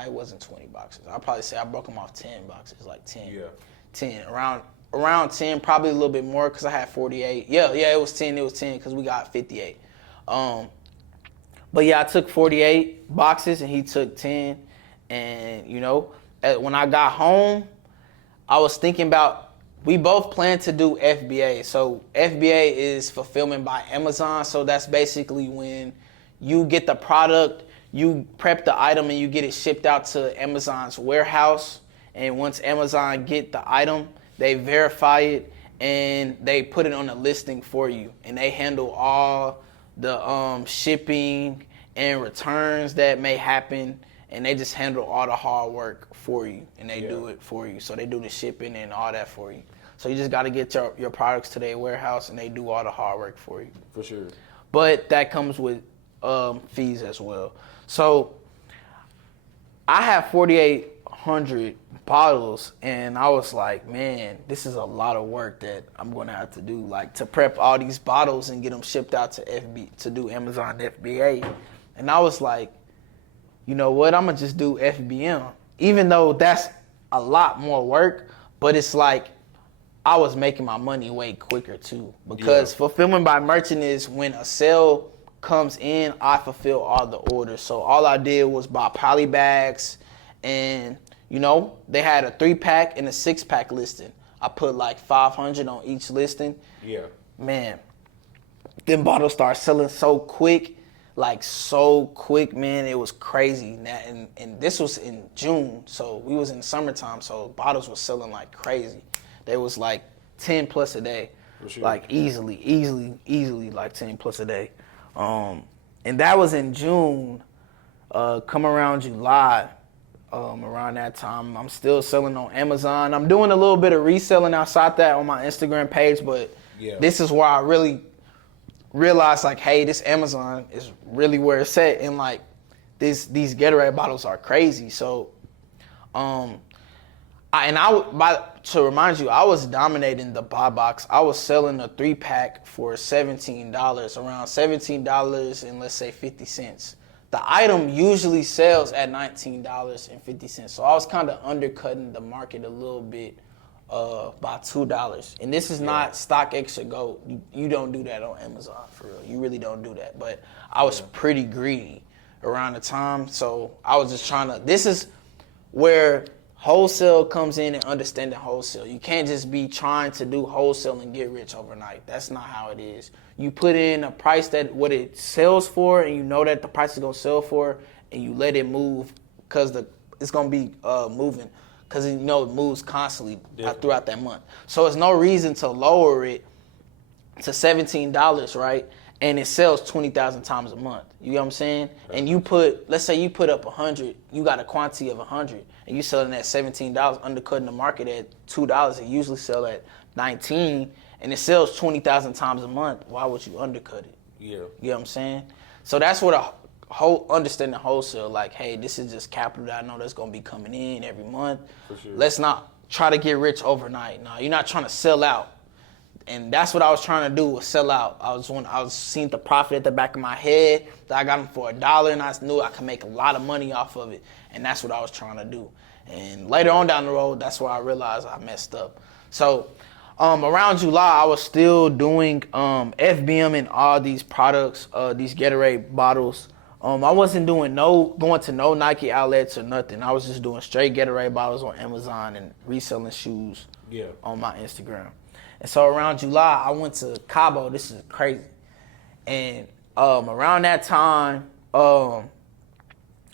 it wasn't 20 boxes. I'll probably say I broke them off 10 boxes, 10. Yeah. 10. Around 10, probably a little bit more because I had 48. Yeah, it was 10 because we got 58. But yeah, I took 48 boxes and he took 10. And, when I got home, I was thinking about, we both planned to do FBA. So FBA is fulfillment by Amazon. So that's basically when you get the product, you prep the item, and you get it shipped out to Amazon's warehouse. And once Amazon get the item, they verify it and they put it on the listing for you. And they handle all the shipping and returns that may happen. And they just handle all the hard work for you, and they do it for you. So they do the shipping and all that for you. So you just got to get your products to their warehouse, and they do all the hard work for you. For sure. But that comes with fees as well. So I have 4,800 bottles, and I was like, man, this is a lot of work that I'm going to have to do, to prep all these bottles and get them shipped out to do Amazon FBA. And I was like, you know what, I'm going to just do FBM. Even though that's a lot more work, but it's I was making my money way quicker too. Because fulfillment by merchant is when a sale comes in, I fulfill all the orders. So all I did was buy poly bags and, You know, they had a 3-pack and a 6-pack listing. I put like 500 on each listing. Yeah. Man, them bottles started selling so quick. Like so quick, man. It was crazy. And this was in June, so we was in summertime, so bottles was selling like crazy. They was like 10 plus a day. For sure. Like easily like 10 plus a day. And that was in June. Come around July, around that time, I'm still selling on Amazon. I'm doing a little bit of reselling outside that on my Instagram page, but this is where I really realized, like, hey, this Amazon is really where it's at, and like these Gatorade bottles are crazy. So, to remind you, I was dominating the buy box. I was selling a 3-pack for $17, around $17 and let's say 50 cents. The item usually sells at $19.50. So I was kind of undercutting the market a little bit by $2. And this is not StockX or Go. You don't do that on Amazon, for real. You really don't do that. But I was pretty greedy around the time. So I was just trying to, this is where wholesale comes in and understanding wholesale. You can't just be trying to do wholesale and get rich overnight. That's not how it is. You put in a price that what it sells for, and you know that the price is gonna sell for, and you let it move because it's gonna be moving, because you know it moves constantly throughout that month. So there's no reason to lower it to $17, right? And it sells 20,000 times a month. You know what I'm saying? And you let's say you put up 100, you got a quantity of 100, and you selling at $17, undercutting the market at $2. It usually sell at 19, and it sells 20,000 times a month. Why would you undercut it? Yeah. You know what I'm saying? So that's what a whole understanding wholesale, like, hey, this is just capital that I know that's gonna be coming in every month. For sure. Let's not try to get rich overnight. No, you're not trying to sell out. And that's what I was trying to do, was sell out. I was seeing the profit at the back of my head, that I got them for $1, and I knew I could make a lot of money off of it. And that's what I was trying to do. And later on down the road, that's where I realized I messed up. So around July, I was still doing FBM and all these products, these Gatorade bottles. I wasn't going to no Nike outlets or nothing. I was just doing straight Gatorade bottles on Amazon and reselling shoes on my Instagram. And so around July, I went to Cabo. This is crazy. And around that time, I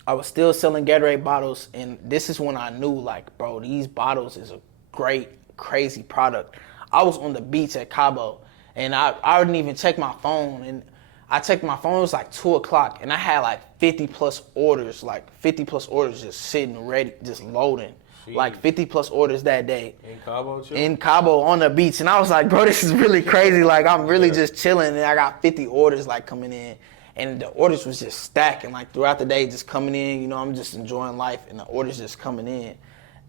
was still selling Gatorade bottles. And this is when I knew, like, bro, these bottles is a great, crazy product. I was on the beach at Cabo, and I didn't even check my phone. And I checked my phone, it was like 2 o'clock, and I had like 50 plus orders just sitting ready, just loading. Like 50 plus orders that day. In Cabo, too? In Cabo on the beach. And I was like, bro, this is really crazy. Like, I'm really just chilling, and I got 50 orders like coming in. And the orders was just stacking, like throughout the day, just coming in. You know, I'm just enjoying life, and the orders just coming in.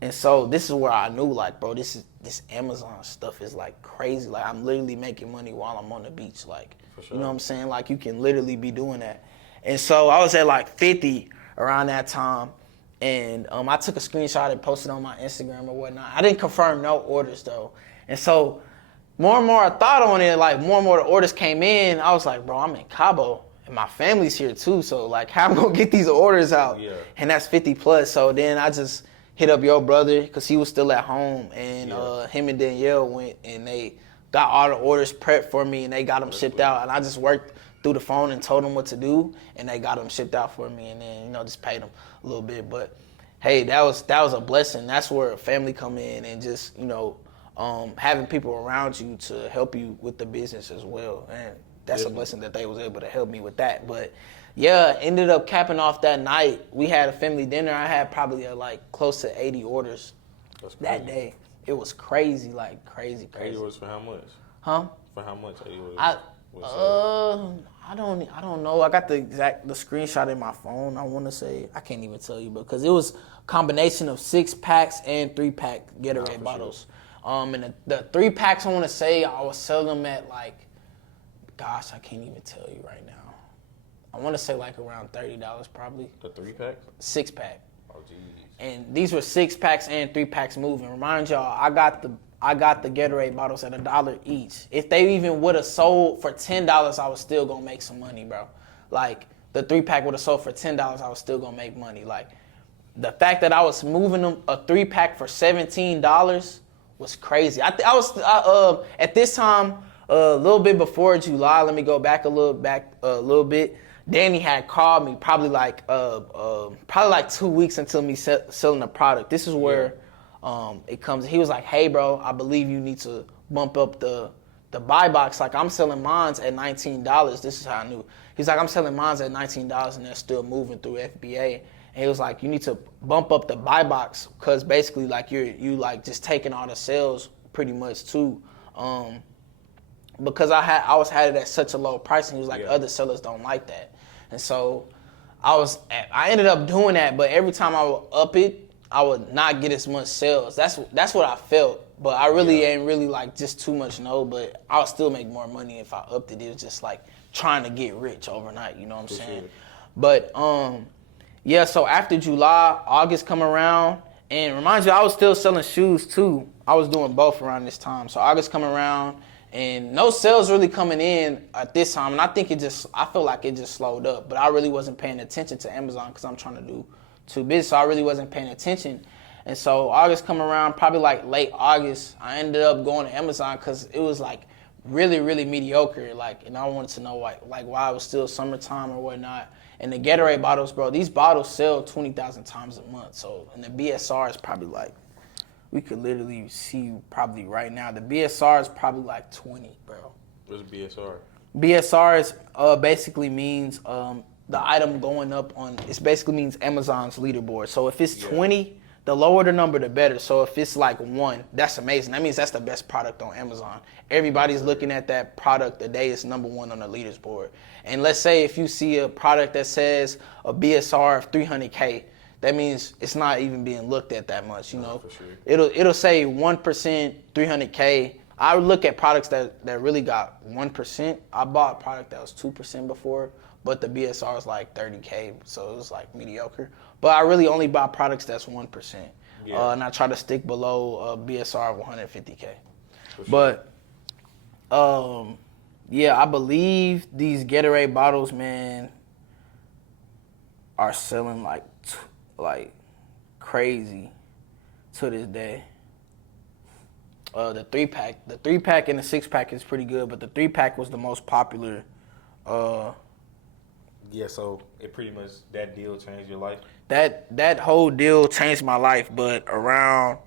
And so this is where I knew, like, bro, this Amazon stuff is like crazy. Like, I'm literally making money while I'm on the beach. Like, for sure. You know what I'm saying? Like, you can literally be doing that. And so I was at like 50 around that time. And I took a screenshot and posted on my Instagram or whatnot. I didn't confirm no orders, though. And so more and more I thought on it, like more and more the orders came in. I was like, bro, I'm in Cabo, and my family's here too. So, like, how am I going to get these orders out? Yeah. And that's 50 plus. So then I just hit up your brother, because he was still at home. And him and Danielle went, and they got all the orders prepped for me, and they got them shipped out. And I just worked through the phone and told them what to do, and they got them shipped out for me, and then, you know, just paid them a little bit. But hey, that was a blessing. That's where family come in, and just, you know, having people around you to help you with the business as well. And that's a blessing that they was able to help me with that. But yeah, ended up capping off that night. We had a family dinner. I had probably like close to 80 orders that day. It was crazy, like crazy. 80 orders for how much? Huh? For how much 80 orders? I don't know. I got the screenshot in my phone. I want to say, I can't even tell you, because it was a combination of 6-packs and 3-pack Gatorade bottles. Sure. And the 3-packs, I want to say, I was selling them at like, gosh, I can't even tell you right now. I want to say like around $30 probably. The 3-pack? 6-pack. Oh, geez. And these were 6-packs and 3-packs moving. Remind y'all, I got the Gatorade bottles at $1 each. If they even would have sold for $10, I was still gonna make some money, bro. Like, the 3-pack would have sold for $10, I was still gonna make money. Like, the fact that I was moving them a 3-pack for $17 was crazy. I was at this time a little bit before July. Let me go back a little bit. Danny had called me probably like 2 weeks until me selling the product. This is where it comes. He was like, "Hey, bro, I believe you need to bump up the buy box. Like I'm selling mines at $19. This is how I knew. He's like, I'm selling mines at $19 and they're still moving through FBA. And he was like, you need to bump up the buy box because basically like you like just taking all the sales pretty much too. Because I was had it at such a low price, and he was like, other sellers don't like that. And so I ended up doing that, but every time I would up it, I would not get as much sales. That's what I felt. But I really ain't really like just too much but I'll still make more money if I upped it. It was just like trying to get rich overnight, you know what I'm saying? Sure. But so after July, August come around, and remind you, I was still selling shoes too. I was doing both around this time. So August come around, and no sales really coming in at this time, and I feel like it just slowed up. But I really wasn't paying attention to Amazon because I'm trying to do too busy, so I really wasn't paying attention. And so August come around, probably like late August, I ended up going to Amazon because it was like really, really mediocre. Like, and I wanted to know like why it was still summertime or whatnot. And the Gatorade bottles, bro, these bottles sell 20,000 times a month. So, and the BSR is probably like, we could literally see probably right now, the BSR is probably like 20, bro. What's BSR? BSR is basically means the item going up on, it basically means Amazon's leaderboard. So if it's 20, the lower the number, the better. So if it's like 1, that's amazing. That means that's the best product on Amazon. Everybody's looking at that product the day it's number 1 on the leaderboard. And let's say if you see a product that says a BSR of 300K, that means it's not even being looked at that much, you know. For sure. It'll say 1%, 300K. I would look at products that really got 1%. I bought a product that was 2% before, but the BSR is like 30K, so it was like mediocre. But I really only buy products that's 1%. Yeah. And I try to stick below a BSR of 150K. Sure. But, I believe these Gatorade bottles, man, are selling like crazy to this day. The 3-pack and the 6-pack is pretty good, but the 3-pack was the most popular. So it pretty much, that deal changed your life? That whole deal changed my life, but around,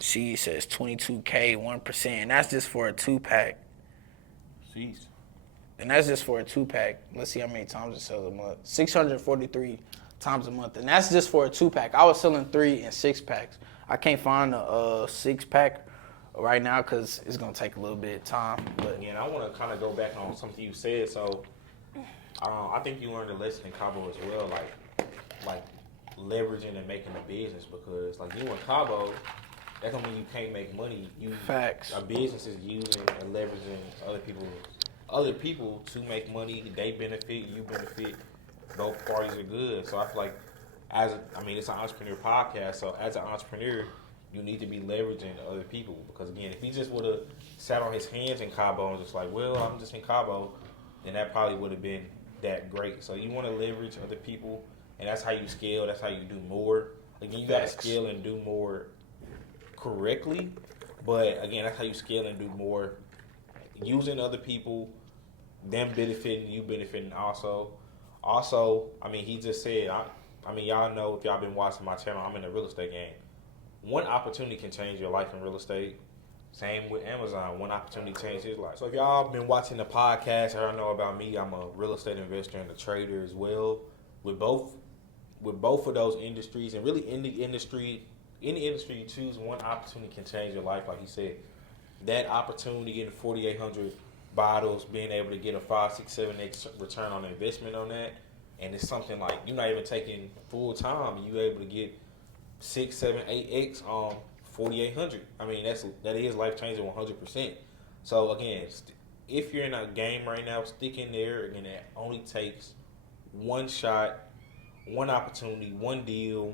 she says 22K, 1%, and that's just for a 2-pack. Jeez. And that's just for a 2-pack. Let's see how many times it sells a month. 643 times a month, and that's just for a 2-pack. I was selling 3 and 6-packs. I can't find a 6-pack right now because it's gonna take a little bit of time. But and I want to kind of go back on something you said. So I think you learned a lesson in Cabo as well, like leveraging and making a business, because like you in Cabo, that don't mean you can't make money. Facts. A business is using and leveraging other people to make money. They benefit, you benefit. Both parties are good. So I feel like it's an entrepreneur podcast. So as an entrepreneur, you need to be leveraging other people, because again, if he just would have sat on his hands in Cabo and just like, well, I'm just in Cabo, then that probably would have been that great. So you want to leverage other people, and that's how you scale. That's how you do more. Again, you got to scale and do more correctly, but again, that's how you scale and do more using other people, them benefiting, you benefiting also. He just said, y'all know, if y'all been watching my channel, I'm in the real estate game. One opportunity can change your life in real estate. Same with Amazon. One opportunity changed his life. So if y'all been watching the podcast, y'all know about me. I'm a real estate investor and a trader as well. With both of those industries, and really any industry you choose, one opportunity can change your life. Like he said, that opportunity, getting 4,800 bottles, being able to get a 5, 6, 7x return on investment on that, and it's something like you're not even taking full time, and you're able to get 6, 7, 8x on 4,800. That is life changing 100%. So again, if you're in a game right now, stick in there. Again, it only takes one shot, one opportunity, one deal,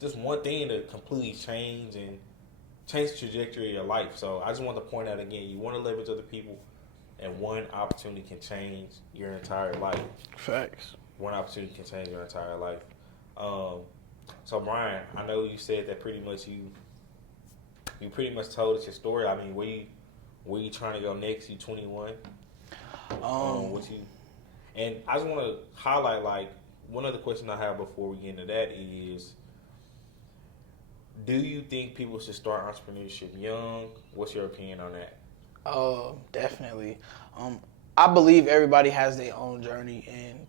just one thing to completely change the trajectory of your life. So I just want to point out again, you want to leverage other people, and one opportunity can change your entire life. Facts. One opportunity can change your entire life. So Brian, I know you said that pretty much you pretty much told us your story. I mean, where you trying to go next? You 21. What you? And I just want to highlight like one other question I have before we get into that is, do you think people should start entrepreneurship young? What's your opinion on that? Definitely. I believe everybody has their own journey, and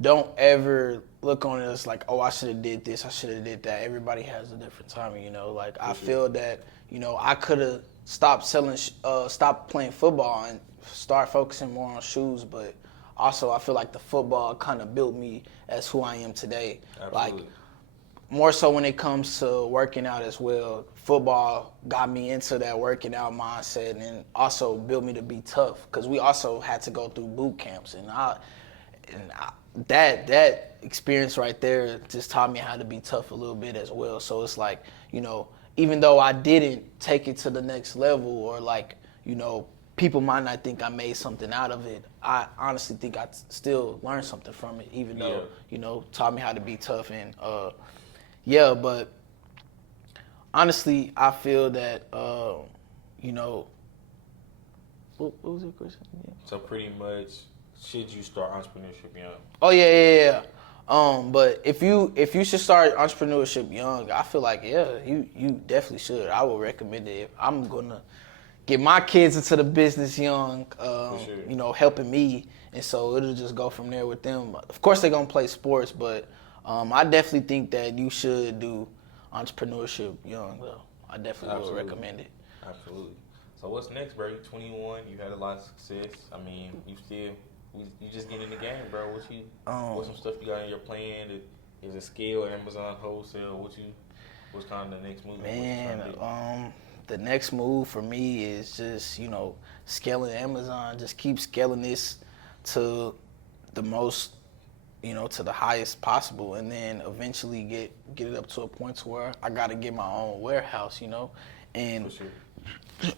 don't ever look on it as like, oh, I should have did this, I should have did that. Everybody has a different timing, Like I feel that, I could have stopped playing football and start focusing more on shoes, but also I feel like the football kind of built me as who I am today. Absolutely. Like more so when it comes to working out as well. Football got me into that working out mindset and also built me to be tough because we also had to go through boot camps that experience right there just taught me how to be tough a little bit as well. So it's like, even though I didn't take it to the next level or like, people might not think I made something out of it, I honestly think I still learned something from it, even though, taught me how to be tough. And, but honestly, I feel that, what was your question again? So pretty much, should you start entrepreneurship young? Oh yeah. But if you should start entrepreneurship young, I feel like you definitely should. I would recommend it. If I'm gonna get my kids into the business young, sure. Helping me, and so it'll just go from there with them. Of course, they're gonna play sports, but I definitely think that you should do entrepreneurship young. Though I definitely would recommend it. Absolutely. So what's next, bro? You're 21. You had a lot of success. I mean, you just getting in the game, bro. What's some stuff you got in your plan? Is it scale at Amazon wholesale? What's kind of the next move? Man, the next move for me is just scaling Amazon. Just keep scaling this to the most, to the highest possible, and then eventually get it up to a point to where I got to get my own warehouse, and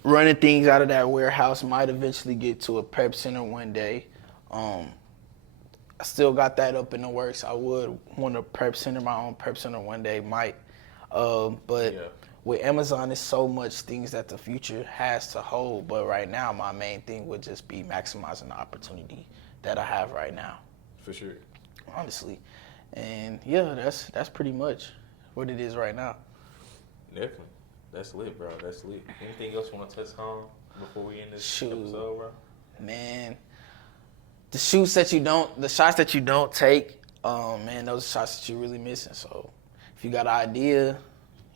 running things out of that warehouse might eventually get to a prep center one day. I still got that up in the works. I would want my own prep center one day, but with Amazon, there's so much things that the future has to hold. But right now, my main thing would just be maximizing the opportunity that I have right now. For sure. Honestly. And that's pretty much what it is right now. Definitely. That's lit, bro. That's lit. Anything else you want to touch on before we end this episode, bro? Man, the shots that you don't take, those are shots that you're really missing. So if you got an idea,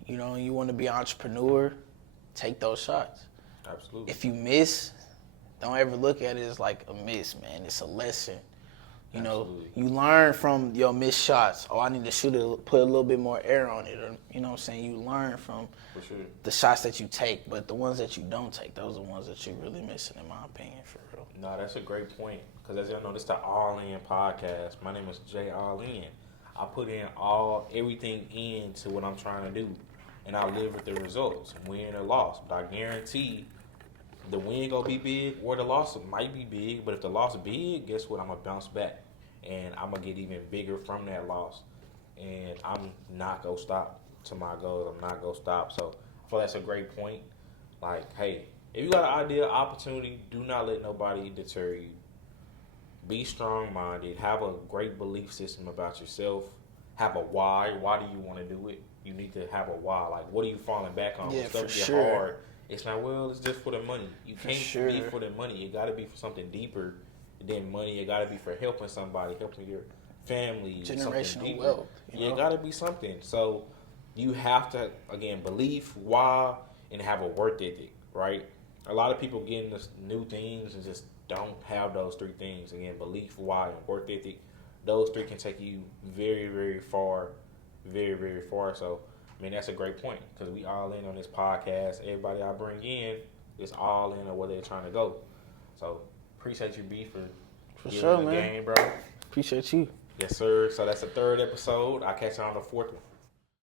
you want to be an entrepreneur, take those shots. Absolutely. If you miss, don't ever look at it as like a miss, man. It's a lesson. Absolutely. You learn from your missed shots. Oh, I need to put a little bit more air on it. Or, you know what I'm saying? You learn from the shots that you take, but the ones that you don't take, those are the ones that you're really missing, in my opinion, for real. No, that's a great point. Because as y'all know, this is the All In podcast. My name is Jay All In. I put in everything into what I'm trying to do, and I live with the results, win or loss. But I guarantee the win gonna be big, or the loss might be big. But if the loss is big, guess what? I'm gonna bounce back, and I'm gonna get even bigger from that loss. And I'm not gonna stop to my goals. I'm not gonna stop. So I feel that's a great point. Like, hey, if you got an idea, opportunity, do not let nobody deter you. Be strong-minded. Have a great belief system about yourself. Have a why. Why do you want to do it? You need to have a why. Like, what are you falling back on? When stuff get hard, it's not, it's just for the money. You can't be for the money. It got to be for something deeper than money. It got to be for helping somebody, helping your family. Generational wealth. It got to be something. So you have to, again, belief, why, and have a work ethic, right? A lot of people get into new things and just don't have those three things. Again, belief, why, and work ethic. Those three can take you very, very far. Very, very far. So, I mean, that's a great point because we all in on this podcast. Everybody I bring in is all in on where they're trying to go. So, appreciate you, B, for sure, the man. game, bro. Appreciate you. Yes, sir. So, that's the third episode. I'll catch you on the fourth one.